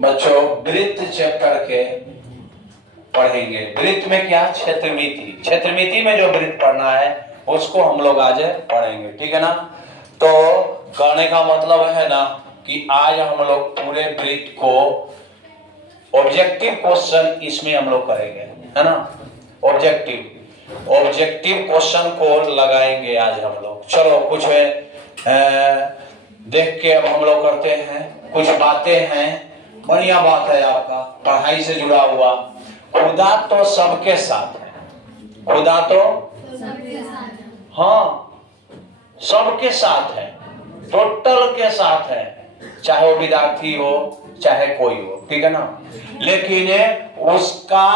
बच्चों वृत्त चैप्टर के पढ़ेंगे। वृत्त में क्या, क्षेत्रमिति, क्षेत्रमिति में जो वृत्त पढ़ना है उसको हम लोग आज पढ़ेंगे, ठीक है ना। तो कहने का मतलब है ना कि आज हम लोग पूरे वृत्त को ऑब्जेक्टिव क्वेश्चन इसमें हम लोग करेंगे, है ना। ऑब्जेक्टिव क्वेश्चन को लगाएंगे आज हम लोग। चलो कुछ देख के अब हम लोग करते हैं, कुछ बातें हैं। बढ़िया बात है आपका पढ़ाई से जुड़ा हुआ। खुदा तो सबके साथ है, खुदा तो सबके साथ है, हाँ सबके साथ है, टोटल के साथ है, चाहे वो विद्यार्थी हो चाहे कोई हो, ठीक है ना। लेकिन उसका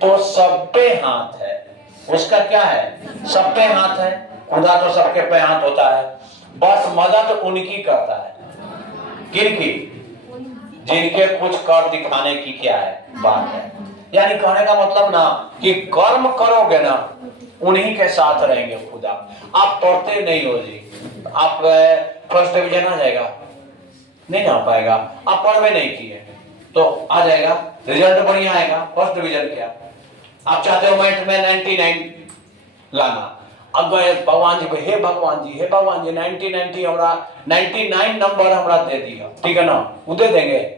तो सब पे हाथ है, उसका क्या है, सब पे हाथ है। खुदा तो सबके पे हाथ होता है, बस मदद उनकी करता है, किनकी, जिनके कुछ कर दिखाने की क्या है बात है। यानी कहने का मतलब ना कि कर्म करोगे ना उन्हीं के साथ रहेंगे खुदा। आप पढ़ते नहीं हो जी, आप फर्स्ट डिवीजन आ जाएगा, नहीं आ पाएगा। आप पढ़ में नहीं किए तो आ जाएगा, रिजल्ट बढ़िया आएगा, फर्स्ट डिवीजन क्या। आप चाहते हो मैथ में 99 लाना, अगर भगवान जी, हे भगवान जी, हे भगवान जी 99 नंबर हमरा दे दिया, ठीक है ना। उधर देंगे,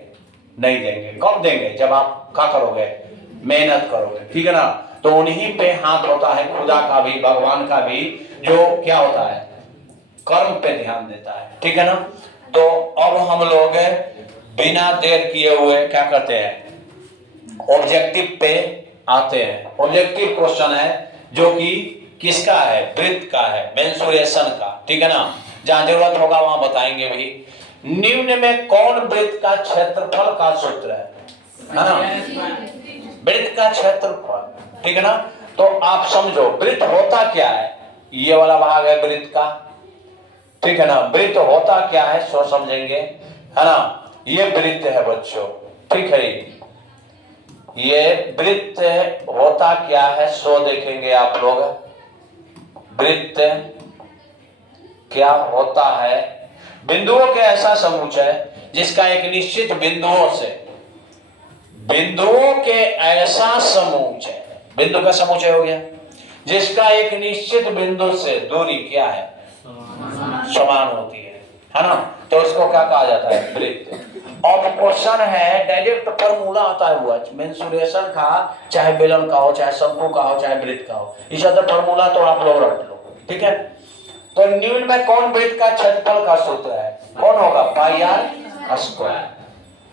नहीं देंगे। कब देंगे, जब आप क्या करोगे, मेहनत करोगे, ठीक है ना। तो उन्हीं पे हाथ होता है खुदा का भी, भगवान का भी, जो क्या होता है, कर्म पे ध्यान देता है, ठीक है ना। तो अब हम लोग बिना देर किए हुए क्या करते हैं, ऑब्जेक्टिव पे आते हैं। ऑब्जेक्टिव क्वेश्चन है जो कि किसका है, वृत्त का है, मेंसुरेशन का, ठीक है ना। जहां जरूरत होगा वहां बताएंगे भी। निम्न में कौन वृत्त का क्षेत्रफल का सूत्र है ना, वृत्त का क्षेत्रफल, ठीक है ना। तो आप समझो वृत्त होता क्या है, ये वाला भाग है वृत्त का, ठीक है ना। वृत्त होता क्या है सो समझेंगे, है ना। ये वृत्त है बच्चों, ठीक है। ये वृत्त होता क्या है सो देखेंगे आप लोग। वृत्त क्या होता है, बिंदुओं के ऐसा समुच्चय जिसका एक निश्चित बिंदुओं के ऐसा समुच्चय, बिंदु का समुच्चय हो गया जिसका एक निश्चित बिंदु से दूरी क्या है, समान होती है ना। तो इसको क्या कहा जाता है, वृत्त। अब क्वेश्चन है, डायरेक्ट फॉर्मूला आता है वो मेंसुरेशन का, चाहे बेलन का हो, चाहे शंकु का हो, चाहे वृत्त का हो, इसका तो फॉर्मूला तो आप लोग रख लो, ठीक है। तो निम्न में कौन वृत्त का क्षेत्रफल का सूत्र है, कौन होगा, pi r square,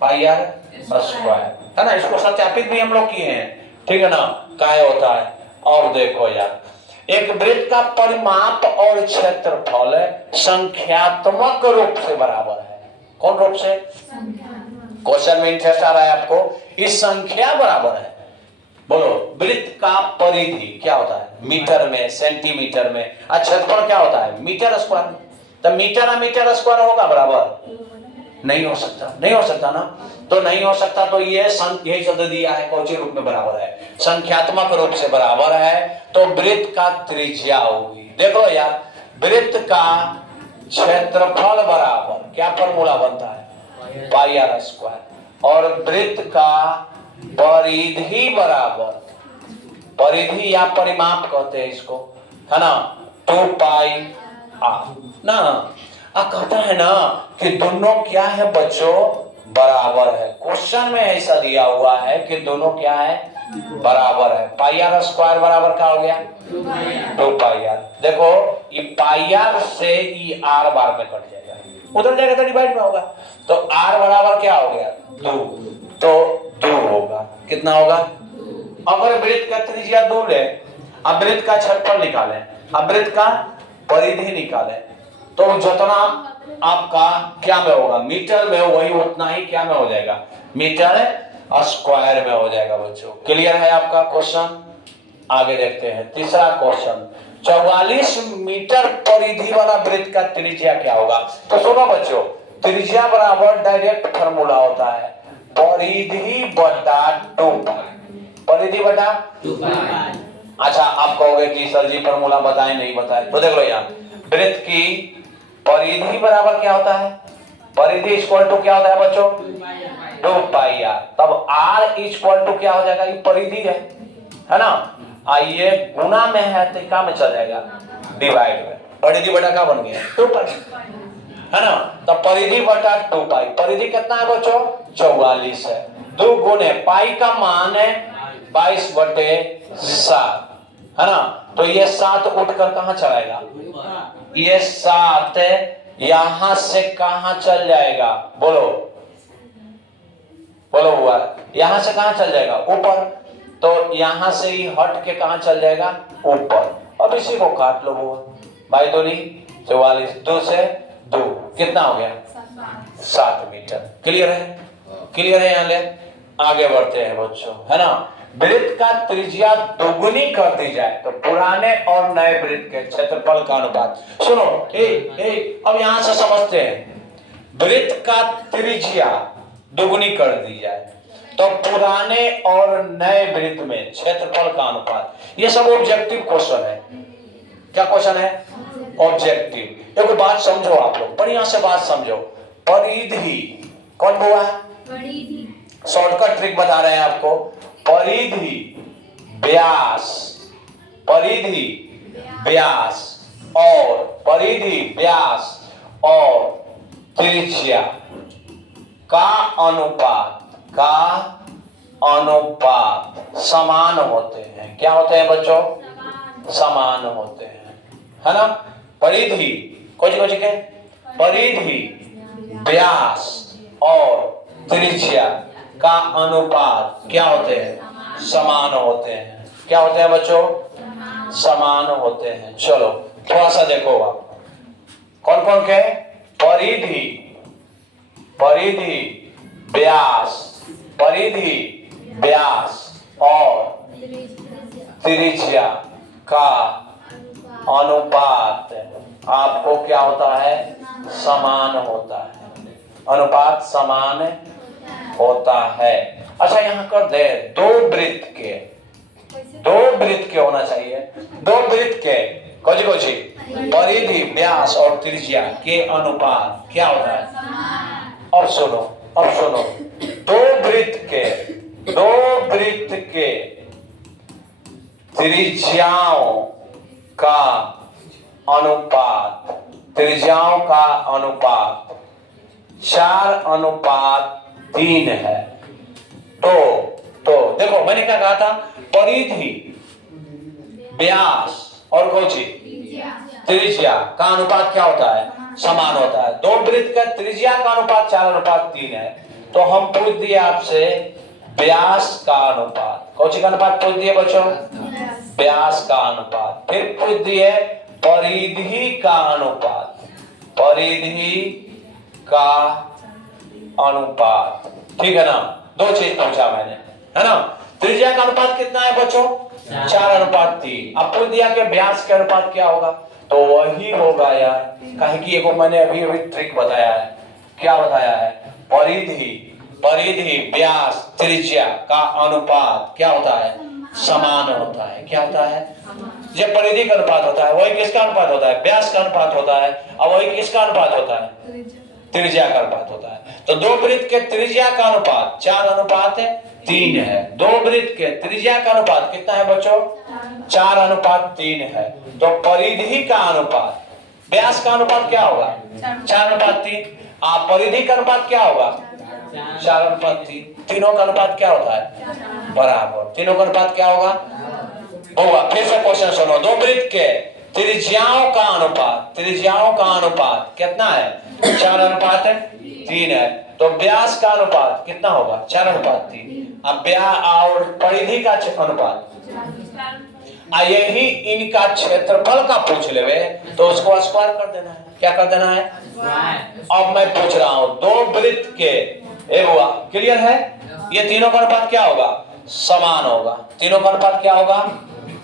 pi r square, है ना। इसको सत्यापित भी हम लोग किए हैं, ठीक है ना, काय होता है। और देखो यार, एक वृत्त का परिमाप और क्षेत्रफल संख्यात्मक रूप से बराबर है। कौन रूप से, क्वेश्चन में इंटरेस्ट आ रहा है आपको, इस संख्या बराबर है। बोलो, वृत्त का परिधि क्या होता है, मीटर में, सेंटीमीटर में, और क्षेत्रफल क्या होता है, मीटर स्क्वायर। तो मीटर और मीटर स्क्वायर होगा बराबर, नहीं हो सकता, नहीं हो सकता ना। तो नहीं हो सकता, तो ये यही शब्द दिया है, कौन से रूप में बराबर है, संख्यात्मक रूप से बराबर है। तो वृत्त का त्रिज्या होगी, देखो यार, वृत्त का क्षेत्रफल बराबर क्या फॉर्मूला बनता है, पाई आर स्क्वायर, और वृत्त का परिधि बराबर, परिधि या परिमाप कहते हैं इसको, है ना, 2 पाई आर ना। कहता है ना कि दोनों क्या है बच्चों, बराबर है। क्वेश्चन में ऐसा दिया हुआ है कि दोनों क्या है, बराबर है। पाई आर स्क्वायर बराबर क्या हो गया, 2 पाई आर। देखो ये पाई आर से ये आर बार में कट जाएगा, उधर जाएगा तो डिवाइड में होगा, तो आर बराबर क्या हो गया, 2, तो 2 होगा, कितना होगा। अगर वृत्त का त्रिज्या 2 ले, अब वृत्त का क्षेत्रफल निकालें, अब वृत्त का परिधि निकालें, तो जितना आपका क्या में होगा, मीटर में, वही उतना ही क्या में हो जाएगा, मीटर स्क्वायर में हो जाएगा बच्चों। क्लियर है आपका क्वेश्चन। आगे देखते हैं तीसरा क्वेश्चन, 44 मीटर परिधि वाला वृत्त का त्रिज्या क्या होगा। तो सुनो बच्चों, त्रिज्या बराबर डायरेक्ट फॉर्मूला होता है, परिधि बटा 2 पाई, परिधि बटा 2 पाई। अच्छा, आप कहोगे कि सर जी फॉर्मूला बताएं, नहीं बताएं, तो देख लो यहाँ, वृत्त की परिधि बराबर क्या होता है, परिधि इक्वल टू क्या होता है बच्चों, 2 पाई आर। तब आर इक्वल टू क्या हो जाएगा, ये परिधि है ना, आइए गुना में है तो क्या में चल जाएगा, डिवाइड में। परिधि बटा क्या बन गया, 2 पाई, है ना। तो परिधि बटा 2 पाई, परिधि कितना है बच्चों, 44 है। 2 गुने पाई का मान है 22/7, है ना। तो ये 7 उठकर कहां चलाएगा, ये 7 यहां से कहां चल जाएगा, बोलो बोलो हुआ, यहां से कहां चल जाएगा, ऊपर। तो यहां से ही हट के कहां चल जाएगा, ऊपर। अब इसी को काट लो, हुआ भाई 2 44, 2 से 2 कितना हो गया, 7 मीटर। क्लियर है, क्लियर है। यहाँ ले आगे बढ़ते हैं बच्चों, है ना। वृत्त का त्रिज्या दोगुनी कर दी जाए तो पुराने और नए वृत्त के क्षेत्रफल का अनुपात, सुनो अब यहां से समझते हैं। वृत्त का त्रिज्या दोगुनी कर दी जाए तो पुराने और नए वृत्त में क्षेत्रफल का अनुपात, ये सब ऑब्जेक्टिव क्वेश्चन है। क्या क्वेश्चन है, ऑब्जेक्टिव। एक बात समझो आप लोग, बढ़िया से बात समझो। परिधि, कौन बोला है, शॉर्टकट ट्रिक बता रहे हैं आपको। परिधि व्यास, परिधि व्यास और परिधि व्यास और त्रिज्या का अनुपात समान होते हैं। क्या होते हैं बच्चों, समान होते हैं, है ना। परिधि कुछ के परिधि व्यास और त्रिज्या का अनुपात क्या होते हैं, समान होते हैं। क्या होते हैं बच्चों, समान होते हैं। चलो थोड़ा सा देखो आप, कौन कौन के, परिधि, परिधि व्यास, परिधि व्यास और त्रिज्या का अनुपात आपको क्या होता है, समान होता है। अनुपात समान होता है। अच्छा यहाँ कर दे, दो वृत्त के होना चाहिए, 2 वृत्त के कोची परिधि व्यास और त्रिज्या के अनुपात क्या होता है। अब सुनो, दो वृत्त के त्रिज्याओं का अनुपात, त्रिज्याओं का अनुपात 4:3 है। तो देखो मैंने क्या कहा था, परिधि व्यास और कोची त्रिज्या का अनुपात क्या होता है, समान होता है। 2 वृत्त का त्रिज्या का अनुपात 4:3 है। तो हम पूछ दिए आपसे व्यास का अनुपात, कोची का अनुपात पूछ दिए बच्चों, व्यास का अनुपात। फिर पूछ दिए परिधि का अनुपात, परिधि का अनुपात, ठीक है ना। 2 चीज पूछा मैंने, है ना। त्रिज्या का अनुपात कितना है बच्चों, 4:3। अब पूछ दिया कि व्यास का अनुपात क्या होगा, तो वही होगा यार, कहे कि एक मैंने अभी ट्रिक बताया है। क्या बताया है, परिधि व्यास त्रिज्या का अनुपात क्या होता है, समान होता है। क्या होता है, जब परिधि का अनुपात होता है वही किसका अनुपात होता है, व्यास का अनुपात होता है। और वही किसका अनुपात होता है, त्रिज्या का अनुपात होता है। तो 2 वृत्त के त्रिज्या का अनुपात 4:3 है। 2 वृत्त के त्रिज्या का अनुपात कितना है बच्चों, 4:3 है। तो परिधि का अनुपात, व्यास का अनुपात क्या होगा, 4:3। आप परिधि का अनुपात क्या होगा, 4:3। तीनों का अनुपात क्या होता है, बराबर। तीनों का अनुपात क्या होगा। फिर से क्वेश्चन सुनो, 2 वृत्त के त्रिज्याओं का अनुपात कितना है, 4:3 है। तो व्यास का अनुपात कितना होगा, 4:3। अब और परिधि का अनुपात, यही इनका क्षेत्रफल का पूछ लेवे तो उसको स्क्वायर कर देना है। क्या कर देना है, अब मैं पूछ रहा हूं 2 वृत्त के, हुआ क्लियर है। ये तीनों का अनुपात क्या होगा, समान होगा। तीनों का अनुपात क्या होगा,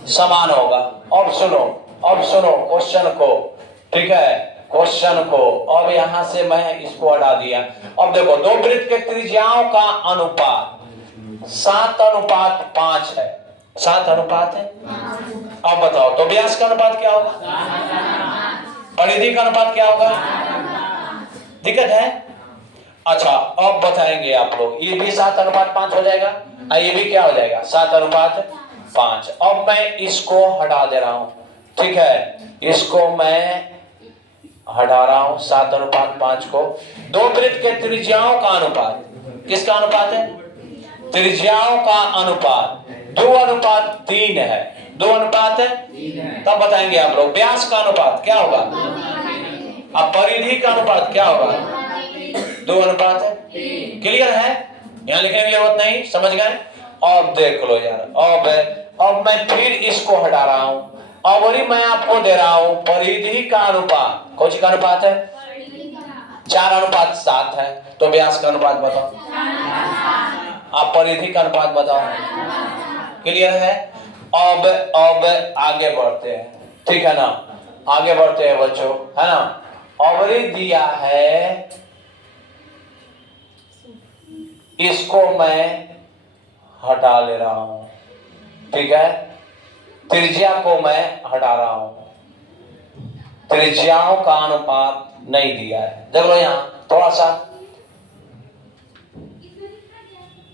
समान होगा। अब सुनो क्वेश्चन को, ठीक है, क्वेश्चन को। अब यहां से मैं इसको हटा दिया। अब देखो 2 वृत्त के त्रिज्याओं का अनुपात 7:5 है। 7 अनुपात है। अब बताओ तो व्यास का अनुपात क्या होगा, परिधि का अनुपात क्या होगा। दिक्कत है, अच्छा, अब बताएंगे आप लोग, ये भी 7:5 हो जाएगा और ये भी क्या हो जाएगा 7:5। अब मैं इसको हटा दे रहा हूं, ठीक है, इसको मैं हटा रहा हूं 7:5 को। दो वृत्त के त्रिज्याओं का अनुपात, किसका अनुपात है? त्रिज्याओं का अनुपात 2:3 है। 2:3 है, तब बताएंगे आप लोग व्यास का अनुपात क्या होगा, अब परिधि का अनुपात क्या होगा, 2:3 है। क्लियर है, यहां लिखने की जरूरत नहीं, समझ गए? अब देख लो यार, अब मैं फिर इसको हटा रहा हूं, अब वही मैं आपको दे रहा हूं परिधि का अनुपात। कौन सी का अनुपात है? 4:7 है। तो व्यास का अनुपात बताओ, आप परिधि का अनुपात बताओ। क्लियर है? अब आगे बढ़ते हैं, ठीक है ना, आगे बढ़ते हैं बच्चों, है ना। अवरी दिया है, इसको मैं हटा ले रहा हूं, ठीक है, त्रिज्या को मैं हटा रहा हूं, त्रिज्याओं का अनुपात नहीं दिया है। देख लो यहां थोड़ा सा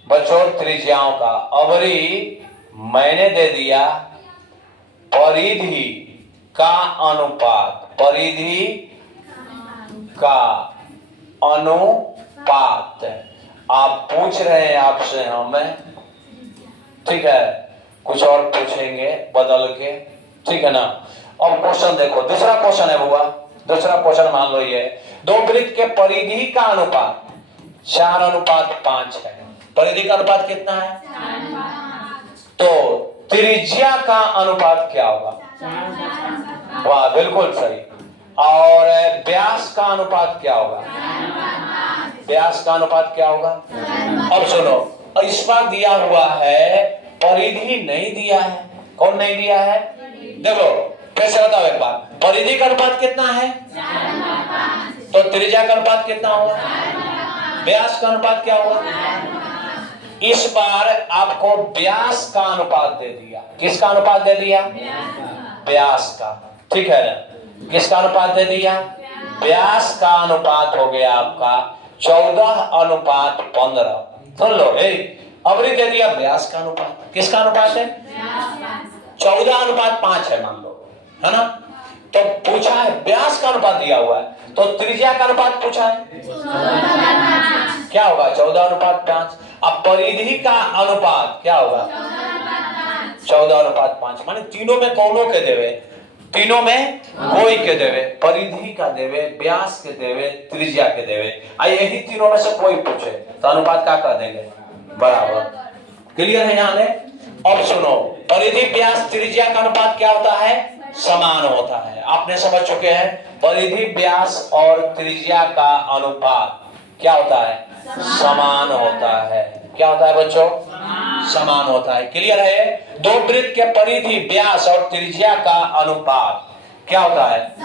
बच्चों, त्रिज्याओं का अवरी मैंने दे दिया परिधि का अनुपात, परिधि का अनुपात। आप पूछ रहे हैं आपसे हमें, ठीक है, कुछ और पूछेंगे बदल के, ठीक है ना। अब क्वेश्चन देखो, दूसरा क्वेश्चन है बुआ, दूसरा क्वेश्चन मान लो ये, दो वृत्त के परिधि का अनुपात 4:5 है। परिधि का अनुपात कितना है? तो त्रिज्या का अनुपात क्या होगा? वाह, बिल्कुल सही। और व्यास का अनुपात क्या होगा? व्यास का अनुपात क्या होगा? अब सुनो, इस बार दिया हुआ है, परिधि नहीं दिया है। कौन नहीं दिया है? देखो कैसे बताओ एक बार, परिधि का अनुपात कितना है? तो त्रिज्या का अनुपात कितना होगा? व्यास का अनुपात क्या होगा? इस बार आपको व्यास का अनुपात दे दिया। किसका अनुपात दे दिया? व्यास का, ठीक है ना। किसका अनुपात दे दिया? व्यास का अनुपात हो गया आपका 14:15। सुन लो, अवरी दे दिया व्यास का अनुपात। किसका अनुपात है? 14:5 है मान लो, है ना। तो पूछा है व्यास का अनुपात दिया हुआ है, तो त्रिज्या का अनुपात पूछा है, क्या होगा? 14:5। अब परिधि का अनुपात क्या होगा? 14:5। माने तीनों में कौनों के देवे? तीनों में कोई के देवे, परिधि का देवे, व्यास के देवे, त्रिज्या के देवे। यही तीनों में से कोई पूछे तो अनुपात क्या कर देंगे? बराबर। क्लियर है यहाँ में? अब सुनो, परिधि व्यास त्रिज्या का अनुपात क्या होता है? समान होता है। आपने समझ चुके हैं, परिधि व्यास और त्रिज्या का अनुपात क्या होता है? समान होता है। क्या होता है बच्चों? समान होता है। क्लियर है? दो वृत्त के परिधि व्यास और त्रिज्या का अनुपात क्या होता है?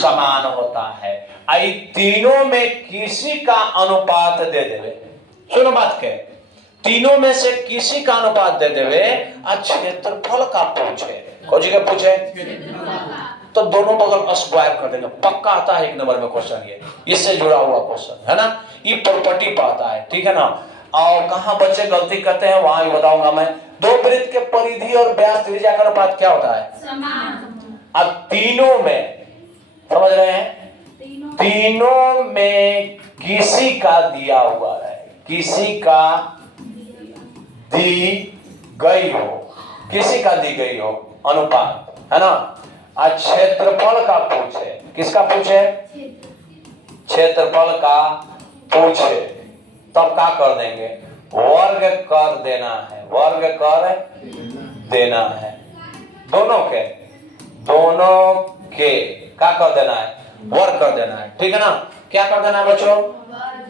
समान होता है। आई तीनों में किसी का अनुपात दे देवे, सुनो बात के, तीनों में से किसी का अनुपात दे देवे, क्षेत्रफल का पूछे, कौन सी का पूछे? तो दोनों बगल स्क्वायर कर देंगे, पक्का आता है 1 नंबर में क्वेश्चन, ये इससे जुड़ा हुआ क्वेश्चन है ना, ये प्रॉपर्टी पाता है, ठीक है ना। और कहां बच्चे गलती करते हैं वहां भी बताऊंगा मैं। दो वृत्त के परिधि और व्यास त्रिज्या का अनुपात क्या होता है? समान। अब तीनों में, समझ रहे हैं, तीनों में किसी का दिया हुआ है, किसी का दी गई हो, किसी का दी गई हो अनुपात, है ना। क्षेत्रफल का पूछे, किसका पूछे? क्षेत्रफल का पूछे, तब क्या कर देंगे? वर्ग कर देना है, वर्ग कर देना है, दोनों के क्या कर देना है? वर्ग कर देना है, ठीक है ना। क्या कर देना है बच्चों?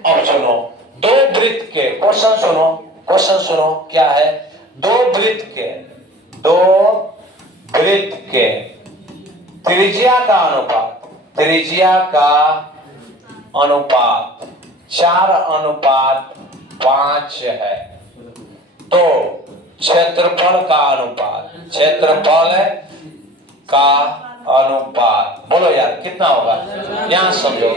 अब सुनो, दो वृत्त के क्वेश्चन सुनो, क्वेश्चन सुनो क्या है? दो वृत्त के त्रिज्या का अनुपात, त्रिज्या का अनुपात 4:5 है। तो क्षेत्रफल का अनुपात, क्षेत्रफल का अनुपात बोलो यार कितना होगा? यहां समझो,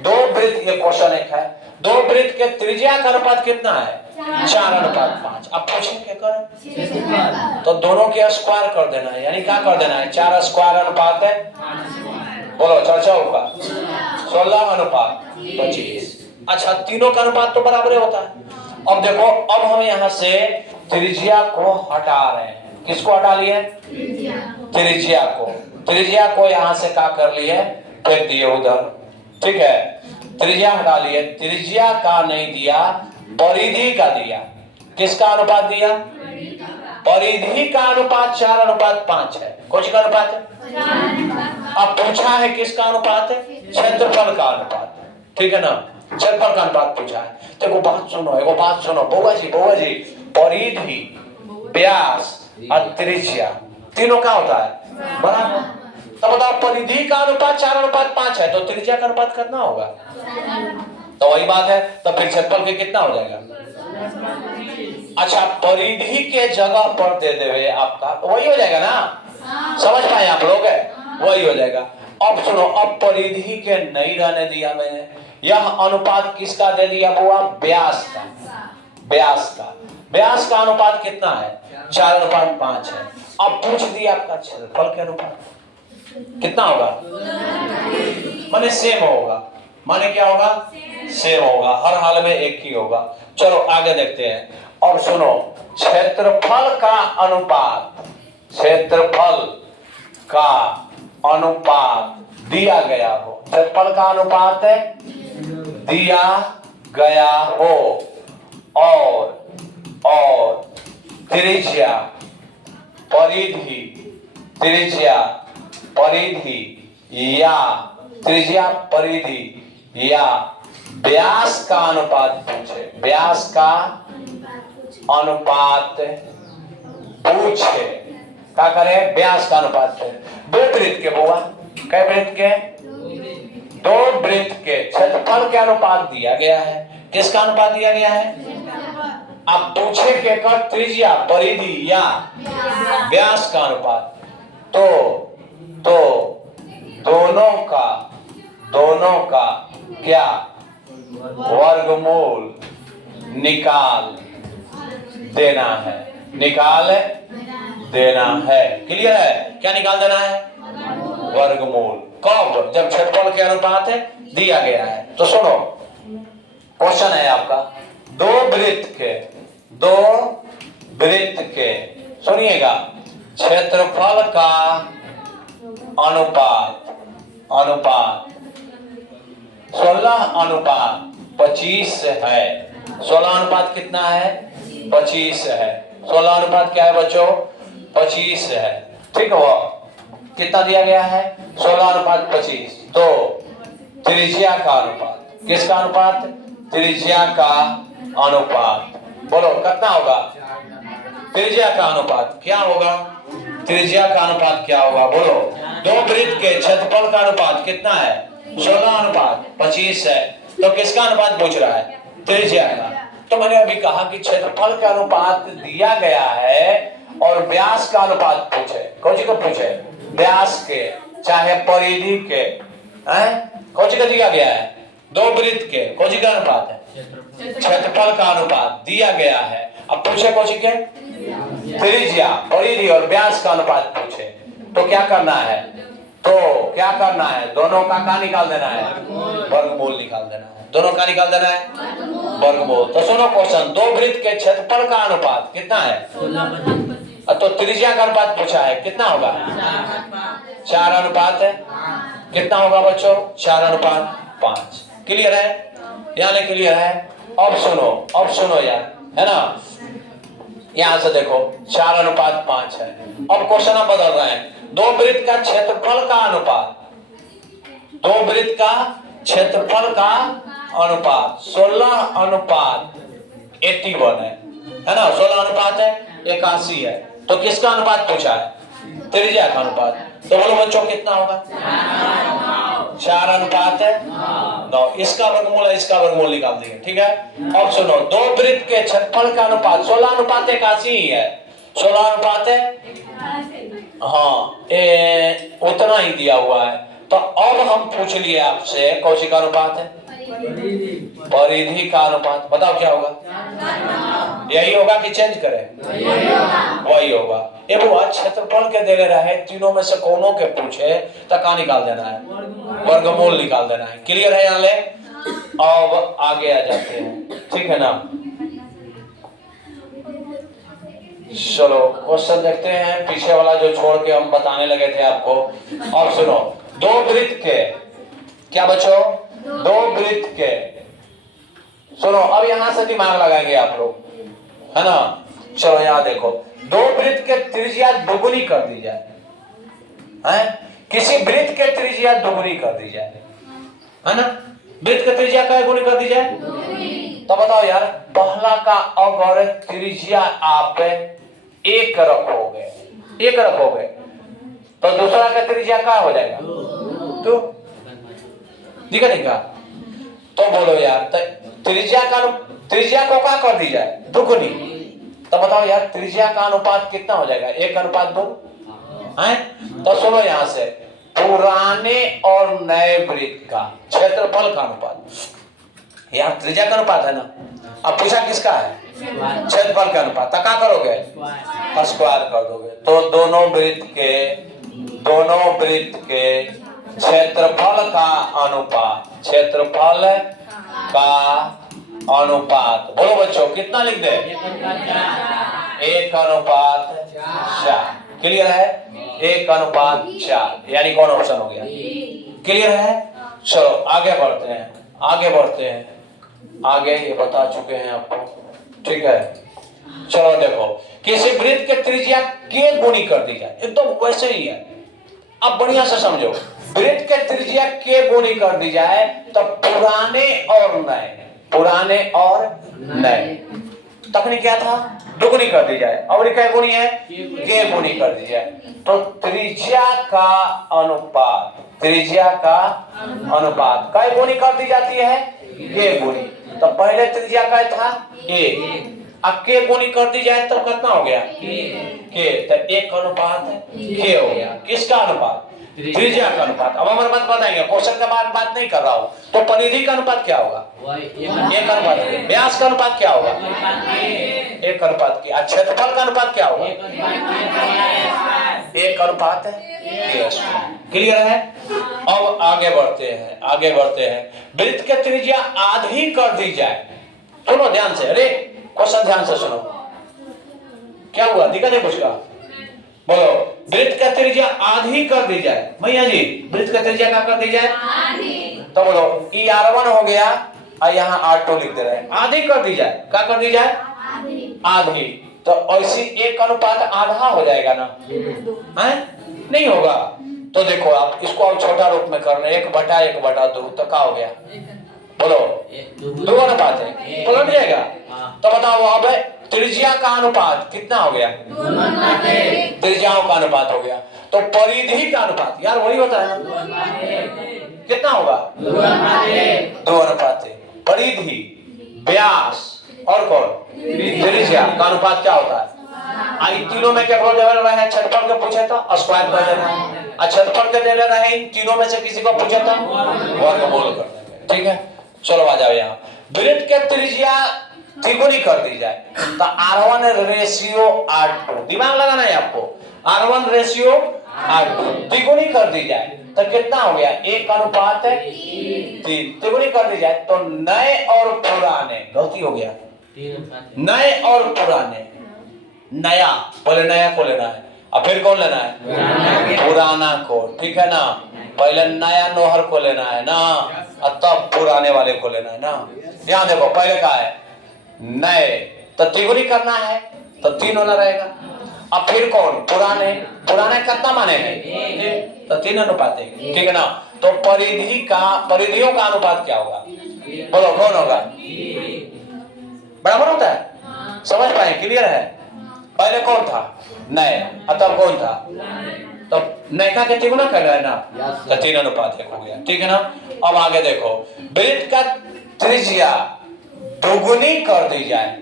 दो वृत्त, ये क्वेश्चन एक है, दो वृत्त के त्रिज्या का अनुपात कितना है? 4:5। अब पूछें क्या करें? तो दोनों के स्क्वायर कर देना है, यानी क्या कर देना है? 4 स्क्वायर अनुपात है, बोलो चर्चा होगा 16:25। अच्छा, तीनों का अनुपात तो बराबर होता है। अब देखो, अब हम यहाँ से त्रिज्या को हटा रहे हैं। किसको हटा लिए? त्रिज्या को यहाँ से क्या कर लिए? फेंक दिए उधर। ठीक है, त्रिज्या हटा लिए। त्रिज्या का नहीं दिया, परिधि का दिया। किसका अनुपात दिया? परिधि का अनुपात 4:5 है। कौन सा अनुपात है? अब पूछा है किसका अनुपात है? क्षेत्रफल का अनुपात। ठीक है ना, क्षेत्रफल का अनुपात पूछा है। तो एगो बात सुनो बउआ जी, परिधि, व्यास और त्रिज्या तीनों का होता है बराबर। तो बताओ, परिधि का अनुपात 4:5 है, तो त्रिज्या का अनुपात कितना होगा? तो वही बात है, तो फिर क्षेत्रफल के कितना हो जाएगा? अच्छा, परिधि के जगह पर दे देवे आपका, तो वही हो जाएगा ना? समझ पाए आप लोग? वही हो जाएगा। अब सुनो, अब परिधि के नहीं रहने दिया मैंने, यह अनुपात किसका दे दिया बुआ? व्यास का। व्यास का अनुपात कितना है? 4:5 है। अब पूछ दिया आपका क्षेत्रफल के अनुपात कितना होगा? माने सेम होगा। माने क्या होगा? सेम होगा, हर हाल में एक ही होगा। चलो आगे देखते हैं। और सुनो, क्षेत्रफल का अनुपात दिया गया हो, क्षेत्रफल का अनुपात दिया गया हो और त्रिज्या परिधि या व्यास का अनुपात पूछे। व्यास का अनुपात पूछे, क्या करे? व्यास का अनुपात है। दो वृत्त के बुआ, कै वृत्त के? दो वृत्त के क्षेत्रफल के अनुपात दिया गया है। किसका अनुपात दिया गया है? अब पूछे के कर त्रिज्या, परिधि या व्यास का अनुपात। तो दोनों का क्या? वर्गमूल निकाल देना है। क्लियर है? क्या निकाल देना है? वर्गमूल। कब? जब क्षेत्रफल के अनुपात दिया गया है। तो सुनो, क्वेश्चन है आपका, दो वृत्त के सुनिएगा, क्षेत्रफल का अनुपात 16:25 है। 16 अनुपात कितना है? 25 है। 16 अनुपात क्या है बच्चों? 25 है। ठीक है, वो कितना दिया गया है? 16:25। तो त्रिज्या का अनुपात, किसका अनुपात? त्रिज्या का अनुपात। बोलो कितना होगा? त्रिज्या का अनुपात क्या होगा? त्रिज्या का अनुपात क्या होगा? बोलो। दो वृत्त के क्षेत्रफल का अनुपात कितना है? 16:25 है। तो किसका अनुपात पूछ रहा है? त्रिज्या का। तो मैंने अभी कहा कि क्षेत्रफल का अनुपात दिया गया है और व्यास का अनुपात पूछे। कौन सी को पूछे? व्यास के चाहे परिधि के, कौन सी का दिया गया है? दो वृत्त के कौन सी का अनुपात है? क्षेत्रफल का अनुपात दिया गया है। अब पूछे कौन सी के? त्रिज्या, परिधि और व्यास का अनुपात पूछे। तो क्या करना है? दोनों का निकाल देना है? वर्गमूल निकाल देना है। दोनों का निकाल देना है? वर्गमूल। तो सुनो क्वेश्चन, दो वृत्त के क्षेत्रफल का अनुपात कितना है? तो त्रिज्या का अनुपात पूछा है, कितना होगा? 4:5 है। कितना होगा बच्चों? 4:5। क्लियर है? यानी क्लियर है? अब सुनो यार, है ना? यहां से देखो 4:5 है। अब क्वेश्चन हम बदल रहे हैं। दो वृत्त का क्षेत्रफल का अनुपात, दो वृत्त का क्षेत्रफल का अनुपात 16:81 है ना? 16:81 है। तो किसका अनुपात पूछा है? त्रिज्या का अनुपात। तो बोलो बच्चों कितना होगा? 4:9। इसका वर्गमूल है, इसका वर्गमूल निकाल दिए। ठीक है, अब सुनो, दो वृत्त के क्षेत्रफल का अनुपात 16:81 ही है। 16:81 हाँ, उतना ही दिया हुआ है। तो अब हम पूछ लिए आपसे कौन सी का अनुपात है? परिधि का अनुपात। बताओ क्या होगा? यही होगा कि चेंज करें? वही होगा। ये बुआ क्षेत्रफल के दे रहा है, तीनों में से कोनों के पूछे तो का निकाल देना है? वर्गमूल निकाल देना है। क्लियर है यहाँ ले? अब आगे आ जाते हैं, ठीक है ना? चलो क्वेश्चन देखते हैं, पीछे वाला जो छोड़ के हम बताने लगे थे आपको। और सुनो, दो वृत्त के, क्या बच्चों? दो वृत्त के, सुनो अब यहां से दिमाग लगाएंगे आप लोग, है ना? चलो यहां देखो, दो वृत्त के त्रिज्या दोगुनी कर दी जाए, है? किसी वृत्त के त्रिज्या दोगुनी कर दी जाए, है ना? वृत्त के त्रिज्या क्या गुनी कर दी जाए? तो बताओ यार, पहला का अगर त्रिज्या आप एक रखोगे, एक रखोगे, तो दूसरा का त्रिज्या क्या हो जाएगा? तो दिखा देगा। तो बोलो यार, तो त्रिज्या को क्या कर दी जाए? दुगुनी। तो बताओ यार, त्रिज्या का अनुपात कितना हो जाएगा? 1:2 है? तो सुनो यहां से, पुराने और नए वृत्त का क्षेत्रफल का अनुपात, यार त्रिज्या का अनुपात है ना? अब पूछा किसका है? क्षेत्रफल का अनुपात। क्या करोगे? स्क्वायर कर दोगे। तो दोनों वृत्त के क्षेत्रफल का अनुपात, क्षेत्रफल का अनुपात, बोलो बच्चों कितना लिख दे? 1:4। क्लियर है? 1:4, यानी कौन ऑप्शन हो गया? क्लियर है? चलो आगे बढ़ते हैं, आगे बढ़ते हैं, आगे ये बता चुके हैं आपको, ठीक है? चलो देखो, किसी वृत्त के त्रिज्या के गुनी कर दी जाए, एकदम तो वैसे ही है। अब बढ़िया से समझो, वृत्त के त्रिज्या के गुनी कर दी जाए तो पुराने और नए, पुराने और नए, तकनीक क्या था? दुगुनी कर दी जाए। और क्या गुनी है? के गुनी कर दी जाए। तो त्रिज्या का अनुपात, त्रिज्या का अनुपात काय गुनी कर दी जाती है? के गुनी। तो पहले त्रिज्या क्या था? के। अब के गुनी कर दी जाए तो कितना हो गया? के। तो 1:4 के हो गया। किसका अनुपात? त्रिज्या का अनुपात। अब हमारे बात बताएंगे, क्वेश्चन का बात नहीं कर रहा हूं। तो परिधि का अनुपात क्या होगा? 1:4। व्यास का अनुपात क्या होगा? 1:4 के। क्षेत्रफल का अनुपात क्या होगा? 1:4। क्लियर है? अब आगे बढ़ते हैं, आगे बढ़ते हैं। वृत्त के त्रिज्या आधी कर दी जाए, सुनो ध्यान से, अरे क्वेश्चन ध्यान से सुनो, क्या हुआ? दिखा दे कुछ का? बोलो, वृत्त का त्रिज्या आधी कर दी जाए। भैया जी, वृत्त का त्रिज्या क्या कर दी जाए? आधी। तो बोलो, ई R1 हो गया और यहाँ R2 लिख दे रहे हैं, आधी कर दी जाए। क्या कर दी जाए? आधी। तो ऐसी 1:8 हो जाएगा ना? है? नहीं होगा। तो देखो आप इसको अब छोटा रूप में करना, 1/1/2, तो क्या हो गया? बोलो, 2:8 है, पलट जाएगा। तो बताओ अब त्रिज्या का अनुपात कितना हो गया? त्रिज्याओं का अनुपात हो गया। तो परिधि का अनुपात, यार वही होता है ना? कितना होगा? 2:8। परिधि, व्यास और कौन? त्रिज्या का अनुपात क्या होता है? इन तीनों में क्या दे रहा है? क्षेत्रफल के पूछे तो स्क्वायर कर देना है, क्षेत्रफल के दे रहा है, इन तीनों में से किसी को पूछे तो वर्गमूल कर देंगे। ठीक है, चलो आ जाओ यहाँ। वृत्त के त्रिज्या त्रिगुणी कर दी जाए तो R1:R2, दिमाग लगाना है आपको। R1:R2 त्रिगुणी कर दी जाए तो कितना हो गया? 1:3। त्रिगुणी कर दी जाए तो नए और पुराने, गलती हो गया, नए और पुराने, नया पहले नया को लेना है और फिर कौन लेना है? पुराना को। ठीक है ना? पहले नया नोहर को लेना है ना, और तब पुराने वाले को लेना है ना। ध्यान देखो, पहले का है नए, तो त्रिगुणी करना है तो 3 होना रहेगा। अब फिर कौन? पुराने। पुराने कितना माने हैं? तो 3:8 है। ठीक है ना? तो परिधियों का अनुपात क्या होगा? बोलो कौन होगा? बराबर होता है? समझ पाए? क्लियर है? पहले कौन था? नए, तब कौन था? तो नयका के त्रिगुणा कर रहा है ना, तो 3:1 हो गया। ठीक है ना? अब आगे देखो, वृत्त का त्रिज्या दोगुनी कर दी जाए,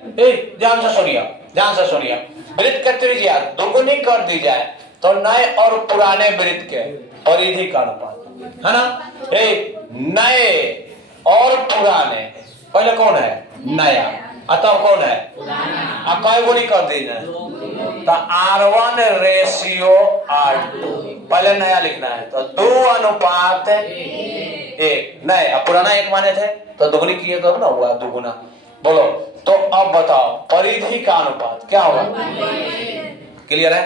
ध्यान से सुनिए, ध्यान से सुनिए। वृत्त का त्रिज्या दोगुनी कर दी जाए तो नए और पुराने वृत्त के परिधि का अनुपात, है ना? नए और पुराने। पहले कौन है? नया। तब कौन है? अब कई गुणी कर दीजिए तो R1 रेशियो R2। पहले नया लिखना है तो 2:1। नए अब पुराना 1 माने थे तो दुगुनी किए तो ना हुआ दुगुना। बोलो तो अब बताओ परिधि का अनुपात क्या होगा? क्लियर है?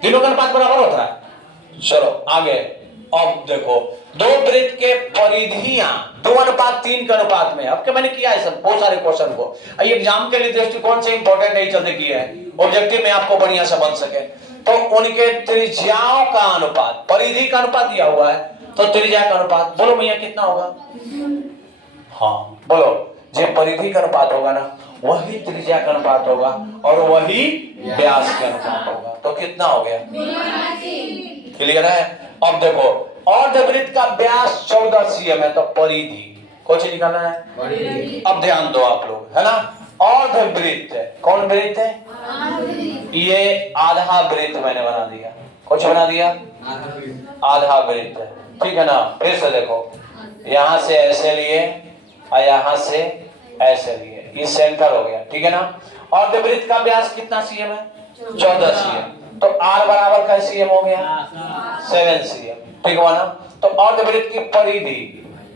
तीनों का अनुपात बराबर होता है। चलो आगे। अब देखो दो वृत्त के परिधियां 2:3 के अनुपात में। अब क्या मैंने किया है सब बहुत सारे क्वेश्चन को एग्जाम के लिए दृष्टिकोण से इंपॉर्टेंट है, चलते किया है ऑब्जेक्टिव में आपको बढ़िया से बन सके। तो उनके त्रिज्याओं का अनुपात, परिधि का अनुपात दिया हुआ है तो त्रिज्या का अनुपात बोलो भैया कितना होगा? हाँ बोलो, जो परिधि का अनुपात होगा ना वही त्रिज्या का अनुपात होगा और वही व्यास का अनुपात होगा। तो कितना हो गया? क्लियर है? अब देखो अर्धवृत्त का व्यास 14 cm है तो परिधि कुछ निकालना है। अब ध्यान दो आप लोग, है ना? अर्धवृत्त है, कौन वृत्त है? ये आधा वृत्त मैंने बना दिया। कुछ बना दिया? आधा वृत्त है, ठीक है ना? फिर से देखो, यहां से ऐसे लिए और यहां से ऐसे लिए, ये सेंटर हो गया, ठीक है ना? अर्धवृत्त का व्यास कितना cm है? 14 cm। तो R बराबर का cm हो गया 7 cm, ठीक हुआ ना? तो अर्धवृत्त की परिधि,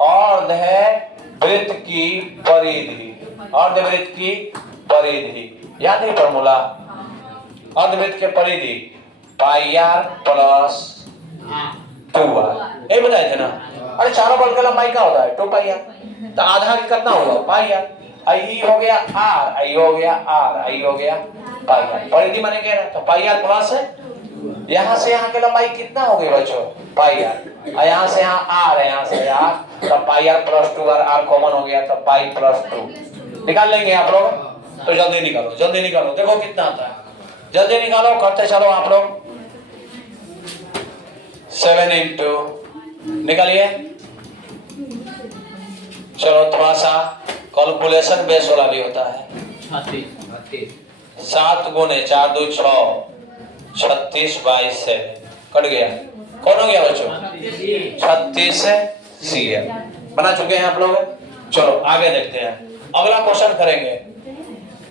अर्धवृत्त की परिधि, अर्धवृत्त की परिधि याद है फॉर्मूला? अर्धवृत्त के परिधि पाई r प्लस 2r, ये बताए थे ना? अरे चारों बल का लंबाई क्या होता है? 2 पाई r। तो आधा कितना होगा? पाई r। आई हो गया r, आई हो गया r, आई हो गया पाई r। परिधि माने क्या है? तो पाई r प्लस है, यहाँ से यहाँ की लंबाई कितना हो गई बच्चों? पाई r। यहाँ से यहाँ r है, यहाँ से r, तो पाई r plus 2r, r common हो गया तो पाई प्लस 2 निकाल लेंगे आप लोग। तो जल्दी निकालो, जल्दी निकालो, देखो कितना आता है, जल्दी निकालो, करते चलो आप लोग। 7 इंटू निकालिए। चलो थोड़ा सा कैलकुलेशन बेस वाला भी होता है। 7 गुने 4 2 6 36/7 कट गया। कौन हो गया बच्चों? 36 cm बना चुके हैं आप लोग। चलो आगे देखते हैं, अगला क्वेश्चन करेंगे।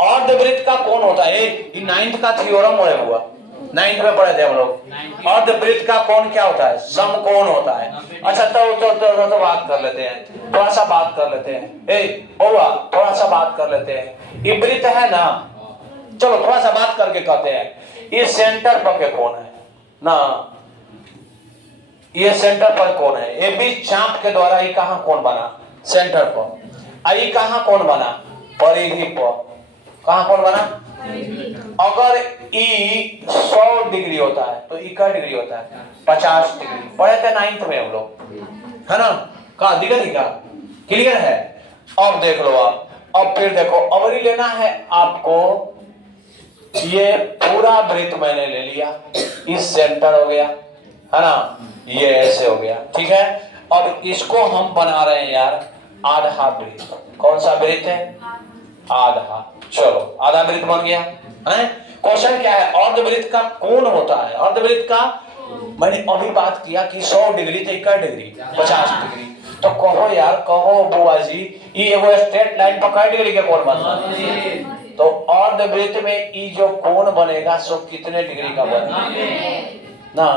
अर्धवृत्त का कोण होता है, ये 9th का थ्योरम हुआ, 9th में पढ़े थे हम लोग। अर्धवृत्त का कोण क्या होता है? समकोण होता है। अच्छा तो बात कर लेते हैं, थोड़ा सा बात कर लेते हैं। थोड़ा सा बात कर लेते हैं। ये वृत्त है ना, चलो थोड़ा सा बात करके कहते हैं। ये सेंटर पर के कोण है ना, ये सेंटर पर कोण है। ये बीच चाप के द्वारा ये कहां कोण बना? सेंटर पर। ये कहां कोण बना? परिधि पर। कहां कोण बना? अगर ई 100 डिग्री होता है तो ई का डिग्री होता है? 50 डिग्री। पढ़े थे 9th में हम लोग, है ना? कहा दिखा? क्लियर है? अब देख लो आप, अब फिर देखो, अब लेना है आपको। ये पूरा वृत्त मैंने ले लिया, इस सेंटर हो गया, है ना? ये ऐसे हो गया, ठीक है? अब इसको हम बना रहे हैं यार आधा वृत्त। कौन सा वृत्त है? आधा। चलो आधा वृत्त बन गया है। क्वेश्चन क्या है? अर्धवृत्त का कोण होता है। अर्धवृत्त का मैंने अभी बात किया कि 100 डिग्री तो 1 डिग्री 50 डिग्री। तो कहो यार, कहो बुआ जी, ये एगो स्ट्रेट लाइन पर कै डिग्री के कोण बनता है? तो अर्धवृत्त में ये जो कोण बनेगा सो कितने डिग्री का बनेगा ना?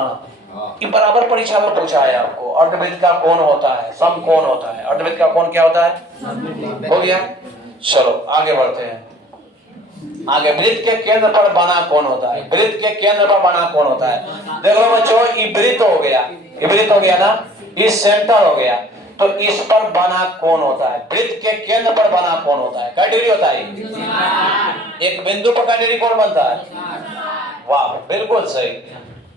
ये बराबर परीक्षा में पूछा है आपको। अर्धवृत्त का कोण होता है समकोण होता है। अर्धवृत्त का कोण क्या होता है? हो गया। चलो आगे बढ़ते हैं। आगे वृत्त के केंद्र पर बना कोण होता है। वृत्त के केंद्र पर बना कोण होता है। देख लो बच्चों, ये वृत्त हो गया, ये वृत्त हो गया ना, इस सेंटर हो गया, तो इस पर बना कोण होता है। वृत्त के केंद्र पर बना कोण होता है, क्या डिग्री होता है? एक बिंदु पर क्या डिग्री कोण बनता है? वाह बिल्कुल सही।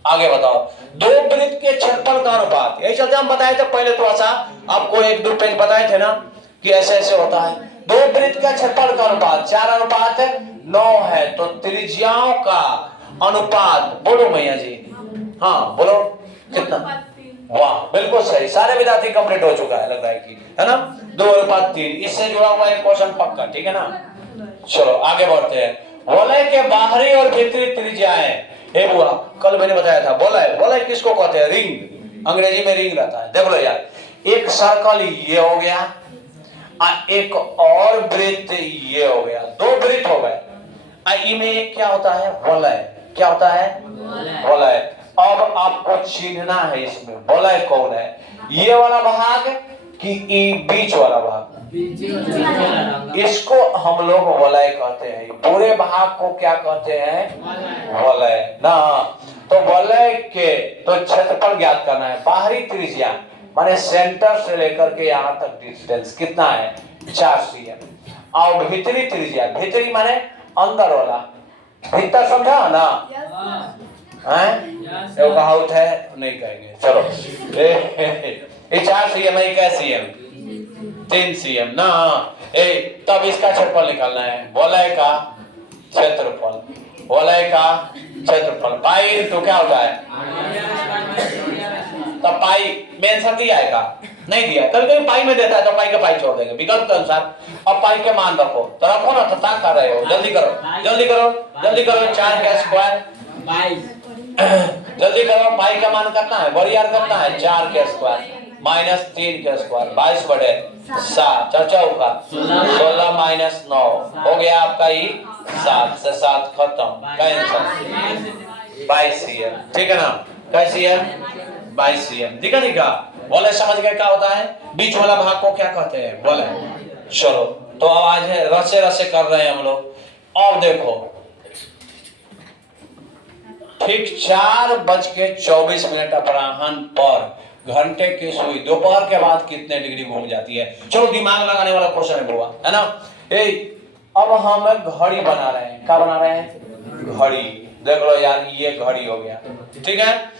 आगे बताओ, दो वृत्त के क्षेत्रफल का अनुपात। यही चलते हम बताए थे पहले, थोड़ा सा आपको 1-2 पेज बताए थे ना कि ऐसे ऐसे होता है। दो वृत्त का क्षेत्रफल का अनुपात 4:9 है। तो त्रिज्याओं का अनुपात बोलो भैया जी, हाँ बोलो कितना? वाह बिल्कुल सही, सारे विद्यार्थी कंप्लीट हो चुका है लग रहा है कि, है ना? 2:3 इससे जुड़ा हुआ एक क्वेश्चन पक्का, ठीक है ना? चलो आगे बढ़ते हैं। वलय के बाहरी और भीतरी त्रिज्याएं। हे बुआ, कल मैंने बताया था वलय, वलय किसको कहते हैं? रिंग, अंग्रेजी में रिंग रहता है। देख लो यार, एक सर्कल ये हो गया और एक और वृत्त ये हो गया, दो वृत्त हो गए। इनमें एक क्या होता है, वलय। क्या होता है, वलय। अब आपको चिन्हना है इसमें वलय कौन है, ये वाला भाग कि बीच वाला भाग। इसको हम लोग वलय कहते हैं। पूरे भाग को क्या कहते हैं, वलय ना। तो वलय के तो क्षेत्रफल ज्ञात करना है। बाहरी त्रिज्या माने सेंटर से लेकर के यहाँ तक डिस्टेंस कितना है, 4 cm। और भीतरी त्रिज्या, भीतरी माने अंदर वाला, भीतर समझा ना, हैं कहावत है, नहीं कहेंगे चलो। ये 4 cm है, क्या cm, 3 cm ना। तब इसका क्षेत्रफल निकालना है, वलय का क्षेत्रफल, वलय का क्षेत्रफल। पाई तो क्या होता है, तब पाई में आंसर दिया है का, नहीं दिया। कभी कभी पाई में देता है तो पाई का पाई छोड़ देंगे विकल्प के अनुसार। अब पाई के मान रखो तो रखो ना, तो ताक कर रहे हो, जल्दी करो जल्दी करो जल्दी करो। 4 का स्क्वायर 22, जल्दी करो। पाई का मान करना है, बरियार करना है। 4 का स्क्वायर माइनस 3 का स्क्वायर 22/7, चौचा का 16 माइनस 9 हो गया आपका ही 7 से 7 खत्म। का आंसर 22 cm, ठीक है ना। कैसी है, 22 cm। दिखा वलय समझ गए क्या होता है, बीच वाला भाग को क्या कहते हैं, वलय। चलो तो अब आज है रसे रसे कर रहे हैं हम लोग। अब देखो ठीक 4:24 अपराह्न पर घंटे की सुई दोपहर के बाद कितने डिग्री घूम जाती है। चलो दिमाग लगाने वाला क्वेश्चन है बुआ, है ना। अब हम घड़ी बना रहे हैं, क्या बना रहे हैं, घड़ी। देख लो यार, ये घड़ी हो गया, ठीक है।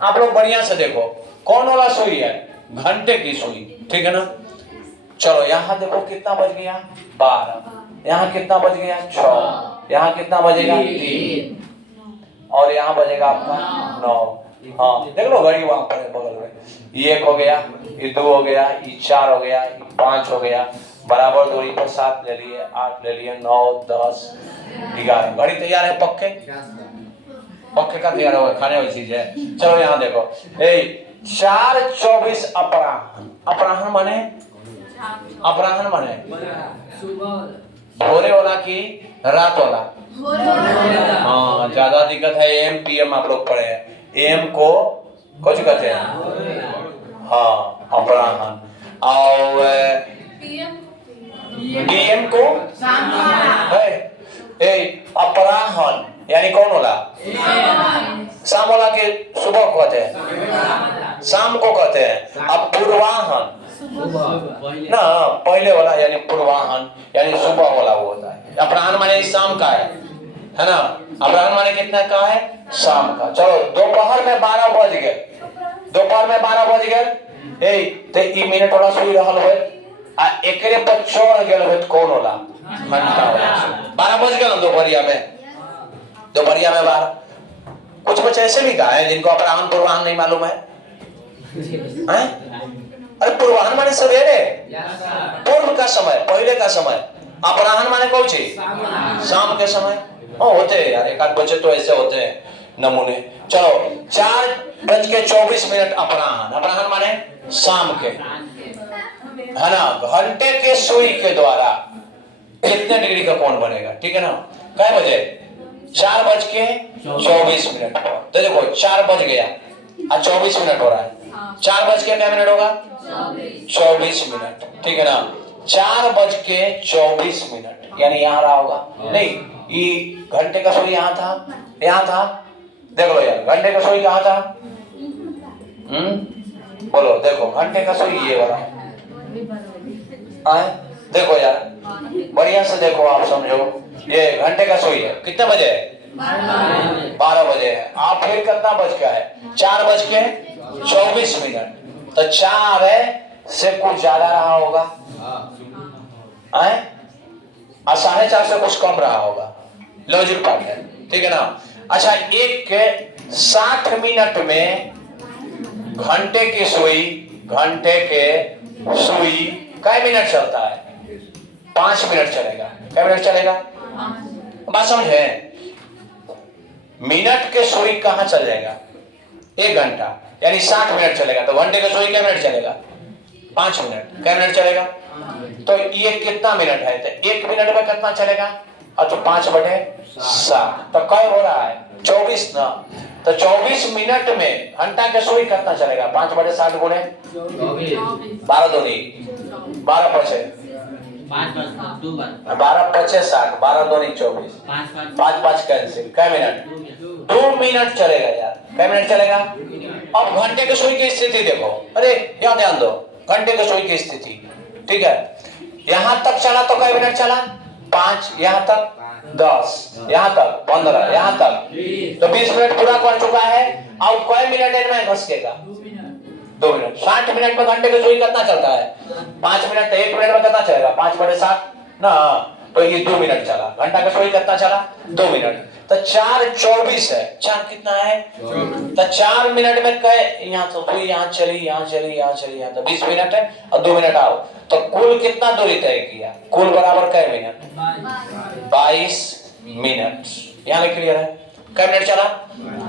आप लोग बढ़िया से देखो कौन वाला सुई है, घंटे की सुई, ठीक है ना। चलो यहाँ देखो कितना बज गया, 12। यहाँ कितना बज गया, 6। यहाँ कितना बजेगा, 3। और यहाँ बजेगा आपका 9। हाँ देख लो घड़ी वहां पर है बगल में। ये 1 हो गया, ये 2 हो गया, ये 4 हो गया, ये 5 हो गया। बराबर दूरी पर 7 ले लिए, 8 ले लिए, 9, 10, 11। घड़ी तैयार है, पक्के पक्के का तैयार होगा, खाने वाली चीज है। चलो यहाँ देखो 4:24 अपराह्न। अपराह्न माने, अपराह्न माने भोरे वाला की रात वाला। हाँ ज्यादा दिक्कत है, एम पीएम आप लोग पढ़े हैं। एम को कुछ कहते हैं, हाँ अपराह्न। और पीएम को अपराह्न यानी कौन वाला, शाम वाला के सुबह को कहते हैं, शाम को कहते हैं। अब पूर्वाह्न ना, पहले वाला यानी पूर्वाह्न यानी सुबह वाला वो होता है। अपराह्न माने शाम का है ना। अपराह्न माने कितना का है, शाम का। चलो दोपहर में 12 बज गए, दोपहर में 12 बज गए। ते ई मिनट वाला सुई रहल होय आ एकरे पर चढ़ गेल होय कौन वाला, घंटा वाला। 12 बज गए दोपहरिया में, दोपहरिया में 12। कुछ बच्चे ऐसे भी कहा है जिनको अपराह्न पूर्वाह्न नहीं मालूम है, अरे पूर्वाह्न माने सवेरे, पूर्व का समय, पहले का समय। अपराह्न माने कौन सी, शाम के समय। होते हैं यार, एक आध बच्चे तो ऐसे होते हैं नमूने। चलो 4:24 अपराह्न। अपराह्न माने शाम के, है ना। घंटे के सुई के द्वारा कितने डिग्री का कोण बनेगा, ठीक है ना। कै बजे, 4:24। तो देखो 4 बज गया और 24 मिनट हो रहा है। 4 बज के क्या मिनट होगा, 24 मिनट, ठीक है ना। 4:24 यानी यहाँ रहा होगा, नहीं ये घंटे का सुई यहाँ था, यहाँ था। देख लो यार घंटे का सुई कहाँ था, बोलो देखो घंटे का सुई ये वाला है। देखो यार बढ़िया से देखो, आप समझो ये घंटे का सुई है। कितने बजे, 12 बजे है। आप फिर कितना बज गया है, 4:24। तो 4 से कुछ ज्यादा रहा होगा, और 4:30 से कुछ कम रहा होगा, लॉजिक पार्ट है, ठीक है ना। अच्छा 1 के 60 मिनट में घंटे की सुई, घंटे के सुई कै मिनट चलता है, 5 मिनट चलेगा। कै मिनट चलेगा, बात समझे। मिनट के सुई कहां चल जाएगा, 1 घंटा यानी 60 मिनट चलेगा। तो घंटे का सुई कै मिनट चलेगा, 5 मिनट। क्या मिनट चलेगा? तो ये कितना मिनट है? तो 1 मिनट में कितना चलेगा? अच्छा 5/7 तो क्या हो रहा है? 24 ना। तो 24 मिनट में घंटा के सुई कितना चलेगा? 5/7 गुणे 12 दूनी 12 पचे 12 पचे 60 12 दूनी 24 5 5 कैंसिल। क्या मिनट? 2 मिनट चलेगा यार। क्या मिनट चलेगा? अब घंटे के सुई की स्थिति देखो। अरे यहाँ ध्यान दो, घंटे के सुई की स्थिति। ठीक है, यहां तक चला तो क्या मिनट चला? 5, यहां तक 10, यहां तक 15, यहां तक तो 20 मिनट पूरा कर चुका है। अब क्या मिनट में घसकेगा? 2 मिनट। 60 मिनट में घंटे के सुई कितना चलता है? 5 मिनट। 1 मिनट में कितना चलेगा? 5/7 ना। तो ये 2 मिनट चला। घंटा का सुई कितना चला? 2 मिनट। तो 4/24 है। 4 कितना है? तो 4 मिनट में कई यहाँ तो सुई यहाँ चली, यहाँ चली, यहाँ चली, यहाँ तो 20 मिनट है और 2 मिनट आओ तो कुल कितना दूरी तय किया? कुल बराबर कै मिनट? 22 मिनट। यहाँ लिख क्लियर है? कै मिनट चला?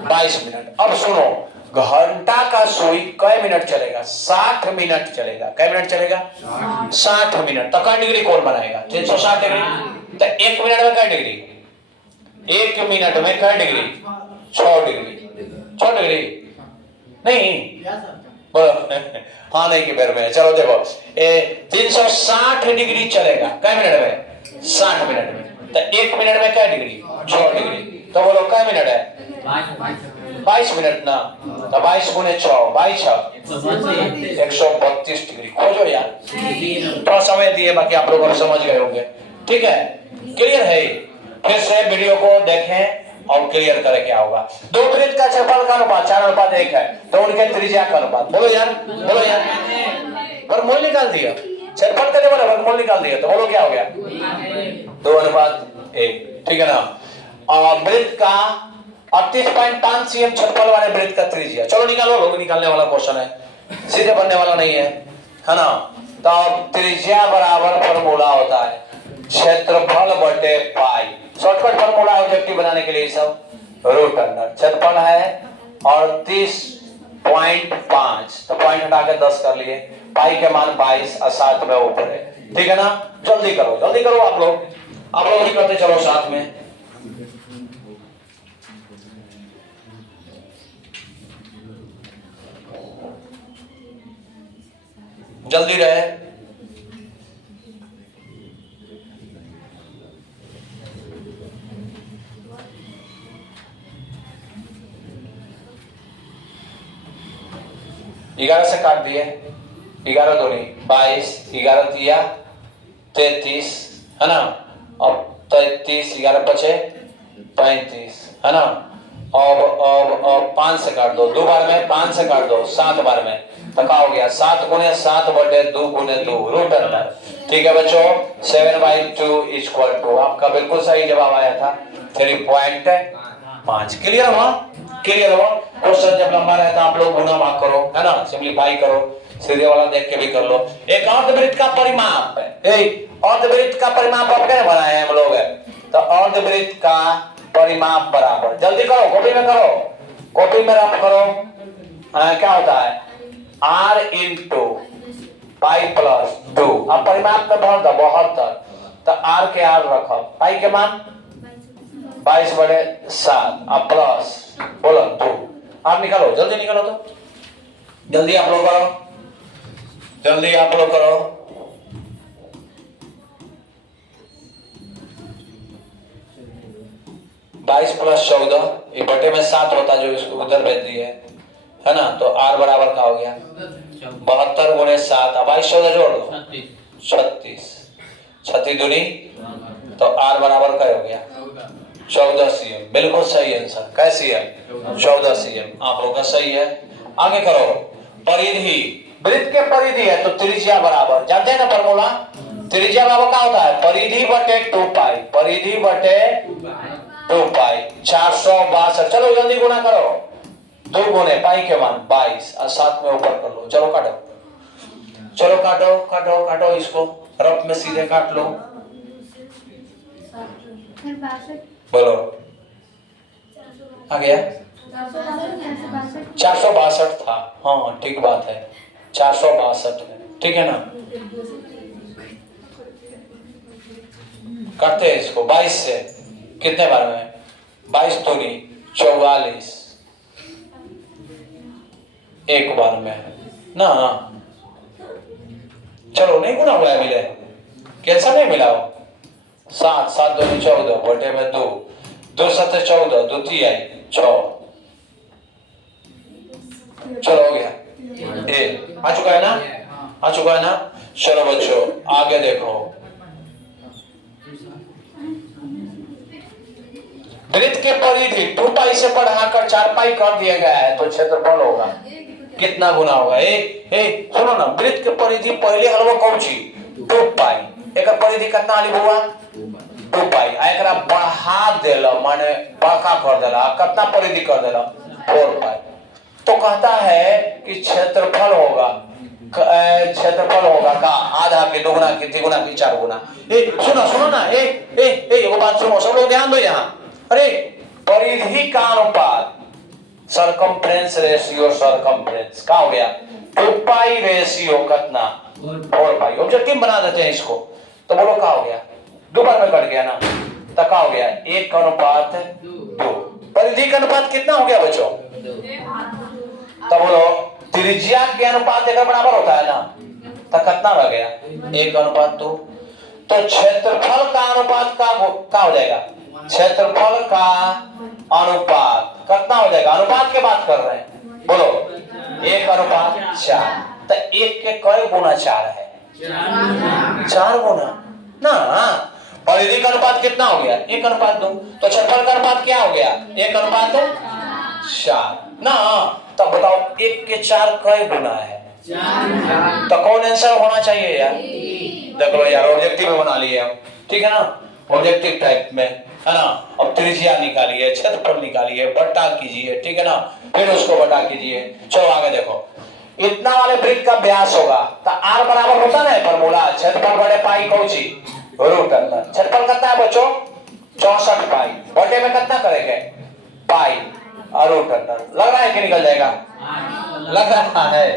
22 मिनट। अब सुनो, घंटा का सुई कै मिनट चलेगा? 60 मिनट चलेगा। कै मिनट चलेगा? 60 मिनट। तो कै डिग्री कोण बनाएगा? 360 डिग्री। तो 1 मिनट में कै डिग्री? 1 मिनट में कै डिग्री? 6 डिग्री। 6 डिग्री नहीं बोलो हाँ नहीं की पैर में। चलो देखो 360 डिग्री चलेगा। कै मिनट में? 60 मिनट में। तो 1 मिनट में कै डिग्री? 6 डिग्री। तो बोलो कै मिनट है? 22 मिनट ना। तो 22 गुने 6 22 132 डिग्री। खोजो यार, थोड़ा समय दिए, बाकी आप लोग समझ गए होंगे। ठीक है, क्लियर है? फिर से वीडियो को देखें और क्लियर करें क्या होगा। दो वृत्त का क्षेत्रफल का अनुपात 4:1 है तो उनके त्रिज्या का अनुपात। बोलो यार, बोलो यार। वर्गमूल निकाल दिया, क्षेत्रफल करने वाला वर्गमूल निकाल दिया, तो बोलो क्या हो गया? 2:1। ठीक है ना। और वृत्त का 38.5 cm क्षेत्रफल वाले वृत्त का त्रिज्या, चलो निकालो। लोग निकालने वाला क्वेश्चन है, सीधे बनने वाला नहीं है, है ना। तो त्रिज्या बराबर फॉर्मूला होता है क्षेत्रफल बटे पाई। शॉर्टकट फॉर्मूला ऑब्जेक्टिव बनाने के लिए सब रूट अंडर। क्षेत्रफल है 38.5 तो पॉइंट हटा के 10 कर लिए। पाई के मान 22 और 7 में ऊपर है। ठीक है ना। जल्दी करो, जल्दी करो आप लोग ही करते चलो साथ में। जल्दी रहे। ग्यारह से काट दिए, 11 दूनी 22, 11 दिया 33, है ना। अब 33, 11 बचे 35, है ना। अब 5 से काट दो, 2 बार में 5 से काट दो 7 बार में, तो क्या हो गया? 7 गुने 7 बटे 2 गुने 2 रूट अंडर। ठीक है बच्चों, 7/2 इक्वल टू आपका बिल्कुल सही जवाब आया था 3.5। क्लियर हुआ? क्लियर हुआ? क्वेश्चन जब लंबा रहता आप लोग गुना भाग करो, है ना, सिंपलीफाई करो, सीधे वाला देख के भी कर लो। एक अर्धवृत्त का परिमाप है, अर्धवृत्त का परिमाप अब क्या बनाए हम लोग है, तो अर्धवृत्त का परिमाप बराबर, जल्दी करो कॉपी में करो, कॉपी में रफ करो। क्या होता है? r into pi plus 2। अब परिमाप में भर दो 72, तो r के r रखो, पाई के मान 22/7 अब प्लस बोलो 2। आप निकालो, जल्दी निकालो, तो जल्दी आप लोग करो, जल्दी आप लोग करो। बाईस प्लस 14 ये बटे में 7 होता जो इसको उधर भेज दिए, है ना। तो r बराबर का हो गया 72 गुणे 7। अब 22 14 जोड़ दो 36, 36 दूनी तो r बराबर का हो गया 14 cm। बिल्कुल सही आंसर। कैसी है? 14 cm। आप लोग का सही है। आगे करो। परिधि, वृत्त के परिधि है तो त्रिज्या बराबर, जानते हैं ना फॉर्मूला, त्रिज्या बराबर क्या होता है? परिधि बटे 2 पाई, परिधि बटे 2 पाई 462। चलो जल्दी गुना करो, 2 गुने पाई के मान 22 और 7 में ऊपर कर लो। चलो काटो, चलो काटो काटो काटो, इसको रफ में सीधे काट लो। बोलो आ गया? 462 था। हाँ ठीक बात है, 462 है। ठीक है ना? करते हैं इसको 22 से कितने बार में? 22 दूनी 44 एक बार में ना। चलो नहीं गुना हुआ है मिले, कैसा नहीं मिला हो? 7 7 दूनी 14 बटे में 2 2 7 14 2 3 6। चलो हो गया, आ चुका है ना? आ चुका है ना? चलो बच्चों आगे देखो। वृत्त के परिधि 2 पाई से बढ़ाकर 4 पाई कर दिया गया है तो क्षेत्रफल होगा कितना गुना होगा? सुनो ना, वृत्त के परिधि पहले हलवा कौन सी 2 पाई, एक परिधि कितना हाली हुआ 2 पाई, एकरा बढ़ा देला माने बड़का कर देला, कितना परिधि कर देला 4 पाई। तो कहता है कि क्षेत्रफल होगा का आधा के दुगुना के तिगुना के 4 गुना। सुनो ना, एगो बात सुनो, सब लोग ध्यान दो यहाँ। अरे परिधि का अनुपात सरकमफ्रेंस रेशियो सरकमफ्रेंस का हो गया 2 पाई रेशियो कितना 4 पाई। ऑब्जेक्टिव बना देते हैं इसको तो बोलो का हो गया? 2 बार में कट गया ना, तो का हो गया 1 अनुपात 2। परिधि का अनुपात कितना हो गया बच्चों? तो बोलो त्रिज्या के अनुपात एक बराबर होता है ना, तो कितना रह गया 1 अनुपात 2। तो क्षेत्रफल का अनुपात का हो जाएगा? क्षेत्रफल का अनुपात कितना हो जाएगा? अनुपात की बात कर रहे हैं, बोलो 1 अनुपात 4। तो 1 के कई गुना 4 है? 4 गुना ना। परिधि का अनुपात कितना हो गया 1 अनुपात 2। तो क्षेत्रफल का अनुपात क्या हो गया 1 अनुपात 4 ना। तब बताओ 1 के 4 कई गुना है? तो कौन आंसर होना चाहिए यार? देख लो यार, ऑब्जेक्टिव में बना लिए हम, ठीक है ना? ऑब्जेक्टिव टाइप में है ना। अब त्रिज्या निकालिए, क्षेत्रफल निकालिए, बटा कीजिए, ठीक है ना, फिर उसको बटा कीजिए। चलो आगे देखो, इतना वाले वृत्त का व्यास होगा तो r बराबर होता ना फॉर्मूला क्षेत्रफल बटे पाई कौची रूट अंदर। क्षेत्रफल कितना है बच्चों 64 पाई, बटे में कितना करेंगे पाई और रूट अंदर। लग रहा है कि निकल जाएगा? लग रहा है।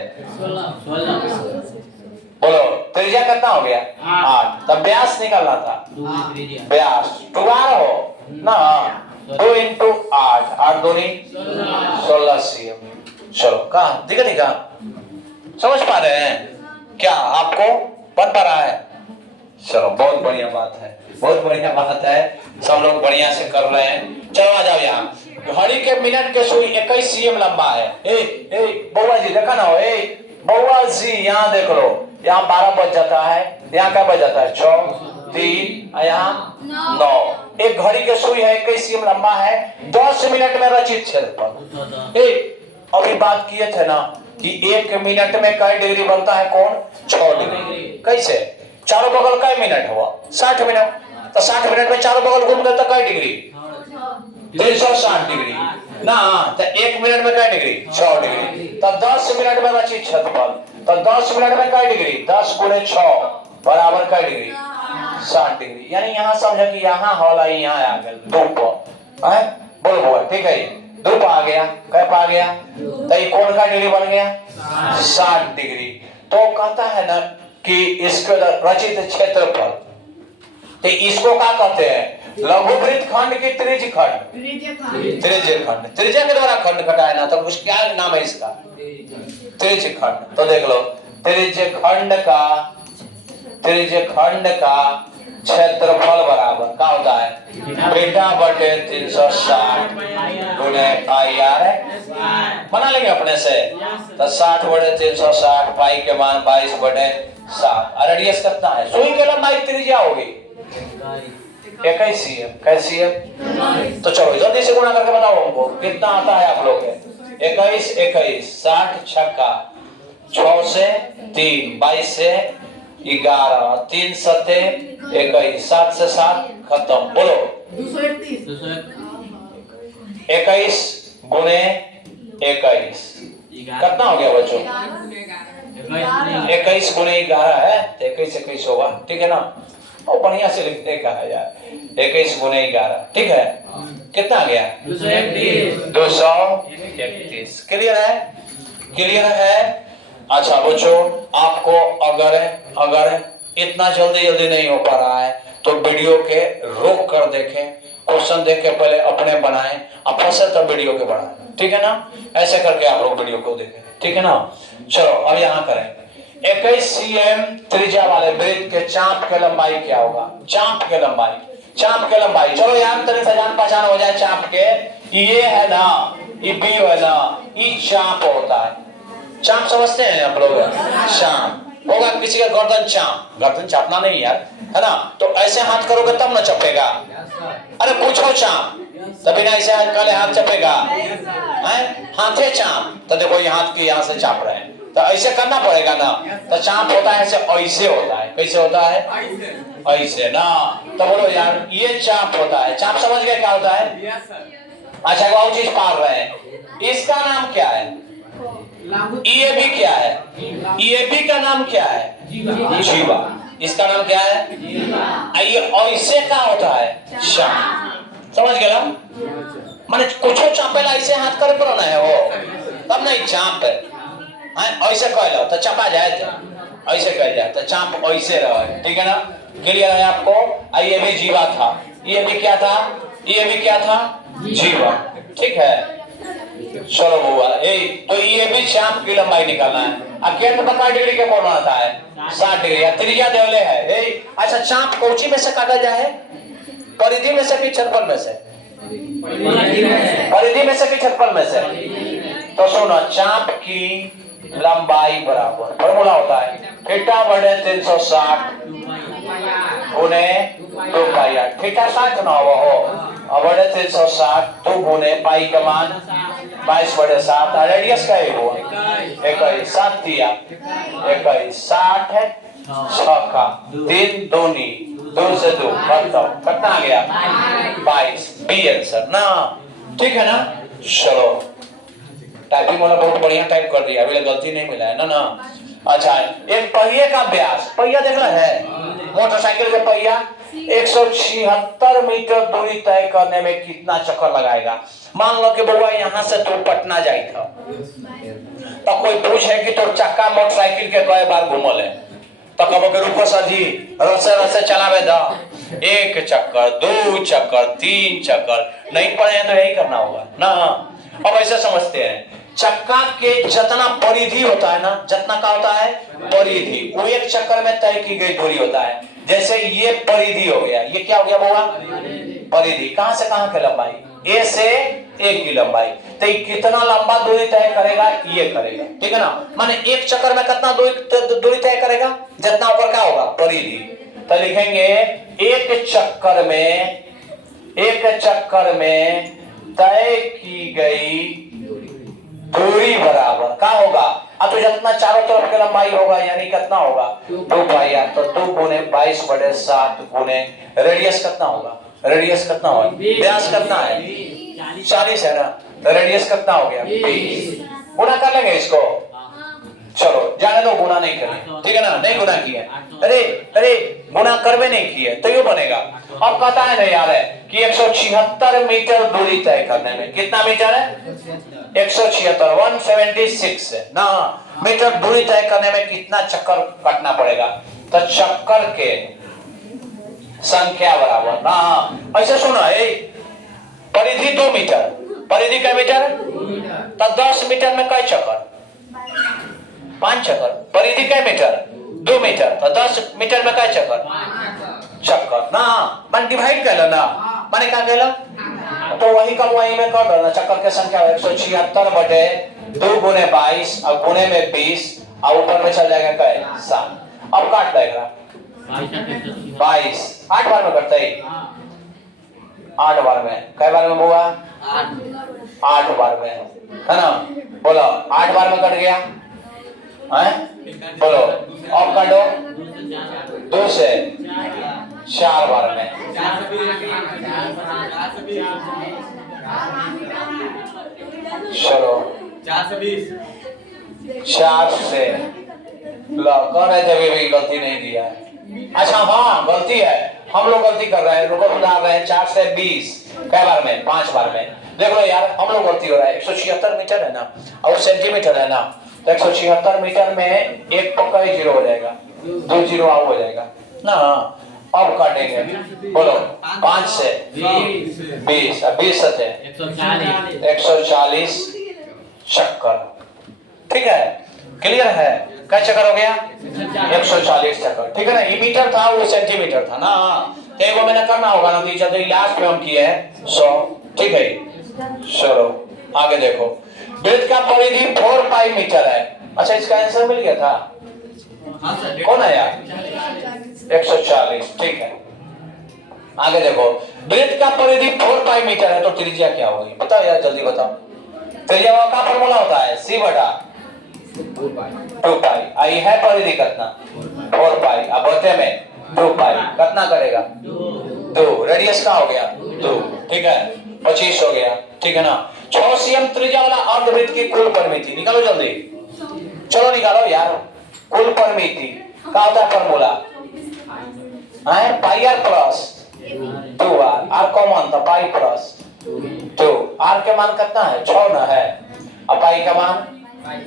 बोलो त्रिज्या कितना हो गया 8, तब व्यास निकालना था। व्यास 2r हो ना, 2 into 8 8 दूनी 16 cm। चलो कहा दिखा समझ पा रहे हैं क्या? आपको बन पा रहा है? चलो बहुत बढ़िया बात है, बहुत बढ़िया बात है, सब लोग बढ़िया से कर रहे हैं। चलो आ जाओ यहाँ। घड़ी के मिनट के सुई 21 cm लंबा है। बउआ जी देखा ना हो, बउआ जी यहाँ देख लो, यहाँ 12 बज जाता है, यहाँ क्या बज जाता है 6 3 यहाँ 9। एक घड़ी के सुई है 21 cm लंबा है, 10 मिनट में रचित क्षेत्रफल। अभी बात किए थे ना कि 1 मिनट में कई डिग्री बनता है? कौन 6 डिग्री। कैसे? चारों बगल कई मिनट हुआ 60 मिनट, तो 60 मिनट में चारों बगल घूम गए तो कई डिग्री 360 डिग्री ना। तो 1 मिनट में कई डिग्री 6 डिग्री। तो 10 मिनट में रचित क्षेत्रफल, तो 10 मिनट में कई डिग्री 10 गुणे 6 बराबर कई डिग्री 60 डिग्री। यानी यहाँ समझो कि यहाँ हॉल है, यहाँ आ गया धूप है, बोल ठीक है, धूप आ गया, कैप आ गया, तो ये कौन का डिग्री बन गया 60 डिग्री। तो कहता है ना कि इसके रचित क्षेत्रफल, तो इसको क्या कहते हैं? लघुवृत्त खंड की त्रिज्य खंड, त्रिज्य खंड, त्रिज्या के द्वारा खंड कटा है ना, तो कुछ क्या नाम है इसका? त्रिज्य खंड। तो देख लो त्रिज्य खंड का क्षेत्रफल बराबर क्या होता है बीटा बटे 360 गुणे पाई आर है। बना लेंगे अपने से, तो 60 बटे 360 पाई के मान 22 बटे 7। और रेडियस कितना है? सुई की लंबाई त्रिज्या होगी 21 cm। कैसी है? तो चलो जल्दी से गुणा करके बताओ हमको कितना आता है आप लोग के। 21 21 60 छक्का 6 से 3 22 से 11 3 सत्ते 21 7 से 7 खत्म। बोलो 21 गुणे 21 कितना हो गया बच्चों? 21 गुणे 11 है तो 21 21 होगा, ठीक है ना? और बढ़िया से लिखने का है यार, 21 गुणे 11, ठीक है? कितना आ गया 231। क्लियर है? क्लियर है? अच्छा बच्चों, आपको अगर इतना जल्दी जल्दी नहीं हो पा रहा है तो वीडियो के रोक कर देखें, क्वेश्चन देख के पहले अपने बनाएं, अब फंसे तब वीडियो के बनाएं, ठीक है ना? ऐसे करके आप लोग वीडियो को देखें, ठीक है ना? चलो अब यहाँ करें। 21 cm त्रिज्या वाले वृत्त के चाप के लंबाई क्या होगा? चाप के लंबाई चलो यार तरह से जान पहचान हो जाए चाप के। ये है ना, ये बी है ना, ये चाप होता है। चाप समझते हैं आप लोग? चाप होगा किसी का गर्दन चापना नहीं यार, है ना? तो ऐसे हाथ करोगे तब ना चपेगा। अरे पूछो चाप तभी ना ऐसे हाथ चपेगा, हाथे चाप तो देखो ये हाथ की यहाँ से चाप रहे हैं तो ऐसे करना पड़ेगा ना। तो चाप होता है ऐसे होता है। कैसे होता है? ऐसे ना। तो बोलो यार ये चाप होता है। चाप समझ गए क्या होता है? अच्छा एक और चीज पार रहे हैं, इसका नाम क्या है? ये भी क्या है? ये भी का नाम क्या है? जीवा। इसका नाम क्या है? ये ऐसे का होता है चाप। समझ गया ना? माने कुछ चापेला ऐसे हाथ कर पर ना है वो तब नहीं चाप है। ऐसे कह लो तो चपा जाए, तो ऐसे कह जाए तो चाप ऐसे रहे, ठीक है ना? क्लियर है आपको? ये भी जीवा था, ये भी क्या था? ये भी क्या था? जीवा, ठीक है? चलो बुआ तो ये भी चाप की लंबाई निकालना है। केंद्र पर कितना डिग्री के कोण बनता है? 60 डिग्री। त्रिज्या देवले है। अच्छा चाप कौची में से काटा जाए? परिधि में से कि क्षेत्रफल में से? परिधि में से कि क्षेत्रफल में से? तो सुनो, चाप की लंबाई बराबर फॉर्मूला होता है थीटा बटे 360 गुने 2 पाई आर। थीटा 60 ना हो बटे 360 2 गुने पाई का मान 22/7। रेडियस का है वो 21 7 दिया 21 60 है 6 का 3 दूनी 2 से 2 बताओ कितना आ गया? 22। बी आंसर ना, ठीक है ना? चलो टाइपिंग वाला बहुत बढ़िया टाइप कर दिया, अभी गलती नहीं मिला है ना। अच्छा एक पहिए का व्यास, पहिया देखना है मोटरसाइकिल के पहिया 176 मीटर दूरी तय करने में कितना चक्कर लगाएगा? मान लो कि बउआ यहाँ से तू पटना जाई था तो कोई पूछे कि तो चक्का मोटरसाइकिल के कई बार घूमल है तो कबो के रुको सर जी रसे रसे चलावे दा 1 चक्कर 2 चक्कर 3 चक्कर नहीं पड़े हैं तो यही करना होगा ना। अब ऐसे समझते हैं चक्का के जितना परिधि होता है ना, जितना का होता है परिधि, वो 1 चक्कर में तय की गई दूरी होता है। जैसे ये परिधि हो गया, ये क्या हो गया बाबा? परिधि। कहां से कहां की लंबाई? ए से ए की लंबाई। तो ये कितना लंबा दूरी तय करेगा? ये करेगा, ठीक है ना? माने 1 चक्कर में कितना दूरी तय करेगा? जितना ऊपर का होगा परिधि। तो लिखेंगे 1 चक्कर में तय की गई दूरी बराबर क्या होगा? अब तो जितना चारों तरफ की लंबाई होगा यानी कितना होगा? 2 पाई आर। तो 2 गुने 22/7 गुने रेडियस कितना होगा? रेडियस कितना होगा? व्यास कितना है? 40 है ना। तो रेडियस कितना हो गया? 20। गुना कर लेंगे इसको। चलो जाने दो, गुना नहीं करें, ठीक है ना? नहीं गुना किए, अरे गुना करवे नहीं किए तो ये बनेगा। अब कहता है ना यार है कि 176 मीटर दूरी तय करने में कितना मीटर है? 176 ना मीटर दूरी तय करने में कितना चक्कर काटना पड़ेगा? तो चक्कर के संख्या बराबर ना। ऐसे सुना परिधि 2 मीटर, परिधि का मीटर तो 10 मीटर में कई चक्कर? 5 चक्कर। परिधि का मीटर 2 मीटर तो 10 मीटर में कई चक्कर? चक्कर ना। मन डिवाइड कर लेना, माने क्या कहला? तो वही का वही में कर देना। चक्कर की संख्या 176 बटे 2 गुने 22 और गुने में 20 और ऊपर में चल जाएगा क्या? 7। अब काट देगा 22 8 बार में करता है। 8 बार में कई बार में हुआ? 8 बार में, है ना? बोलो 8 बार में कट गया है? बोलो अब काटो 2 से 4 बार में। चलो 4 से लो कह रहे थे भी गलती नहीं दिया है। अच्छा हाँ गलती है, हम लोग गलती कर रहे हैं, रुको सुधार रहे हैं। 4 से 20 कई बार में? 5 बार में। देख लो यार हम लोग गलती हो रहा है। 176 मीटर है ना और सेंटीमीटर है ना, तो 176 मीटर में एक पक्का ही जीरो हो जाएगा, 2 जीरो आउट हो जाएगा ना। अब काटेंगे, बोलो 5 से 20, 20 है 140 चक्कर, ठीक है, क्लियर है। क्या चक्कर हो गया? 140 चक्कर, ठीक है ना। ये मीटर था, वो सेंटीमीटर था ना, तो एक मैंने करना होगा नतीजा, तो लास्ट में हम किए हैं 100, ठीक है। चलो आगे देखो, वृत्त का परिधि 4 पाई मीटर है। अच्छा इसका आंसर मिल गया था, कौन आया? 140, ठीक है। आगे देखो, वृत्त का परिधि 4 पाई मीटर है, तो त्रिज्या क्या होगी? बताओ यार, जल्दी बताओ। त्रिज्या का फॉर्मूला होता है c बटा 2 पाई। आई है परिधि कितना? 4 पाई, अब बटे में 2 पाई, कितना करेगा? 2। रेडियस का हो गया 2, ठीक है, 25 हो गया, ठीक है ना। 6 cm त्रिज्या वाला अर्धवृत्त की कुल परिमिति निकालो जल्दी, चलो निकालो यार। कुल परिमिति का होता है फॉर्मूला है pi r plus 2r, r common था, पाई प्लस 2, आर के मान कितना है? 6 ना है, अब पाई का मान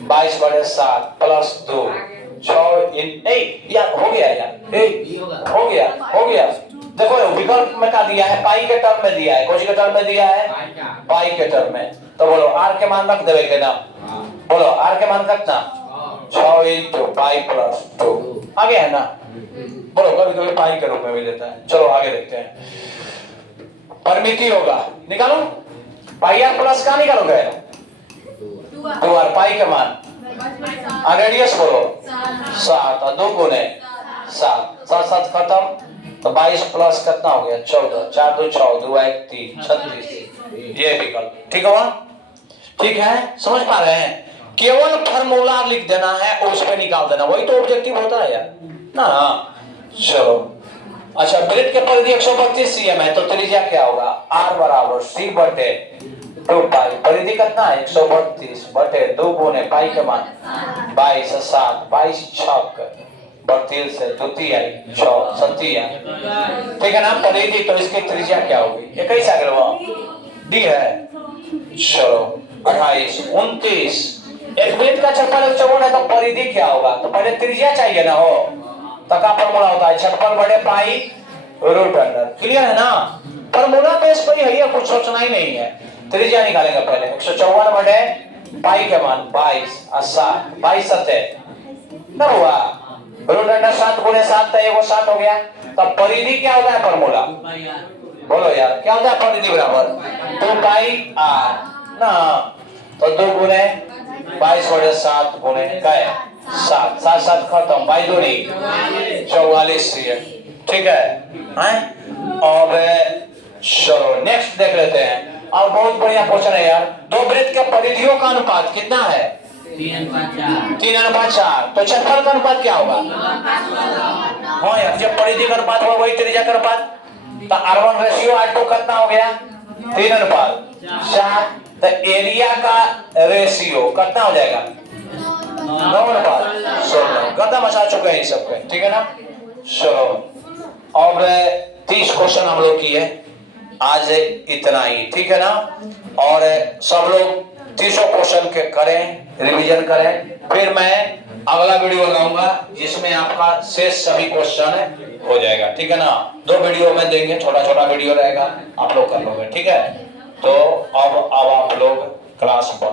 22/7 प्लस 2, 6 यार हो गया यार, हो गया। देखो विकल्प में क्या दिया है? पाई के टर्म में दिया है, कौन सी के टर्म में दिया है? पाई के टर्म में। तो बोलो आर के मान रख देवे के ना, बोलो आर के मान कितना? 6 × पाई प्लस 2, आ गया है ना। बोलो कभी कभी पाई के रूप में भी देता है। चलो आगे देखते हैं, परिमिति होगा, निकालो। पाई आर प्लस का निकालोगे 2r, पाई का मान, रेडियस बोलो 7, और 2 गुने 7, 7 7 खत्म, तो 22 प्लस कितना हो गया? 14, 4 2 6, 2 1 3, 36। ये विकल्प ठीक हुआ, ठीक है, समझ पा रहे हैं? केवल फॉर्मूला लिख देना है और उस पे निकाल देना, वही तो ऑब्जेक्टिव होता है यार ना। चलो अच्छा, वृत्त के परिधि 132 cm है, तो त्रिज्या क्या होगा? r बराबर c बटे 2 पाई, परिधि कितना है? 132 बटे 2 गुने पाई के मान 22, 7 22 छक 32 से 2 आई 6 7, ठीक है ना। परिधि, तो इसकी त्रिज्या क्या होगी? ये कैसे आगे वो डी है। चलो 28 29, एक वृत्त का क्षेत्रफल 154 है, तो परिधि क्या होगा? तो पहले त्रिज्या चाहिए ना हो, तो का फॉर्मूला होता है क्षेत्रफल बटे पाई रूट अंडर, क्लियर है ना। फॉर्मूला बेस पर ही है, कुछ सोचना ही नहीं है। त्रिज्या निकालेंगे पहले, 154 बटे पाई के मान 22 और 7, 22 7 क्या हुआ? रूट अंडर 7 गुने 7, तो ये 7 हो गया। तो परिधि क्या होता है? फॉर्मूला बोलो यार, क्या होता है परिधि? बराबर 2 पाई r ना, तो 2 गुने 22/7 गुने क्या है? 7 7 7 खत्म, 22 दूनी 44, ठीक है। अब चलो नेक्स्ट देख लेते हैं, और बहुत बढ़िया क्वेश्चन है यार। दो वृत्त के परिधियों का अनुपात कितना है? 3:4। तो क्षेत्रफल का अनुपात क्या होगा? हाँ यार, जब परिधि का अनुपात होगा वही त्रिज्या का अनुपात, तो r1 रेशियो r2 कितना हो गया? 3:4। तो एरिया का रेशियो कितना हो जाएगा? 9:16। गद्दा मचा चुके हैं सबके, ठीक है ना। चलो अब 30 क्वेश्चन हम लोग किए आज, इतना ही, ठीक है ना। और सब लोग 30 क्वेश्चन के करें, रिवीजन करें, फिर मैं अगला वीडियो बनाऊंगा जिसमें आपका शेष सभी क्वेश्चन हो जाएगा, ठीक है ना। 2 वीडियो में देंगे, छोटा छोटा वीडियो रहेगा, आप लोग कर लोगे, ठीक है। तो अब आप लोग क्लास पर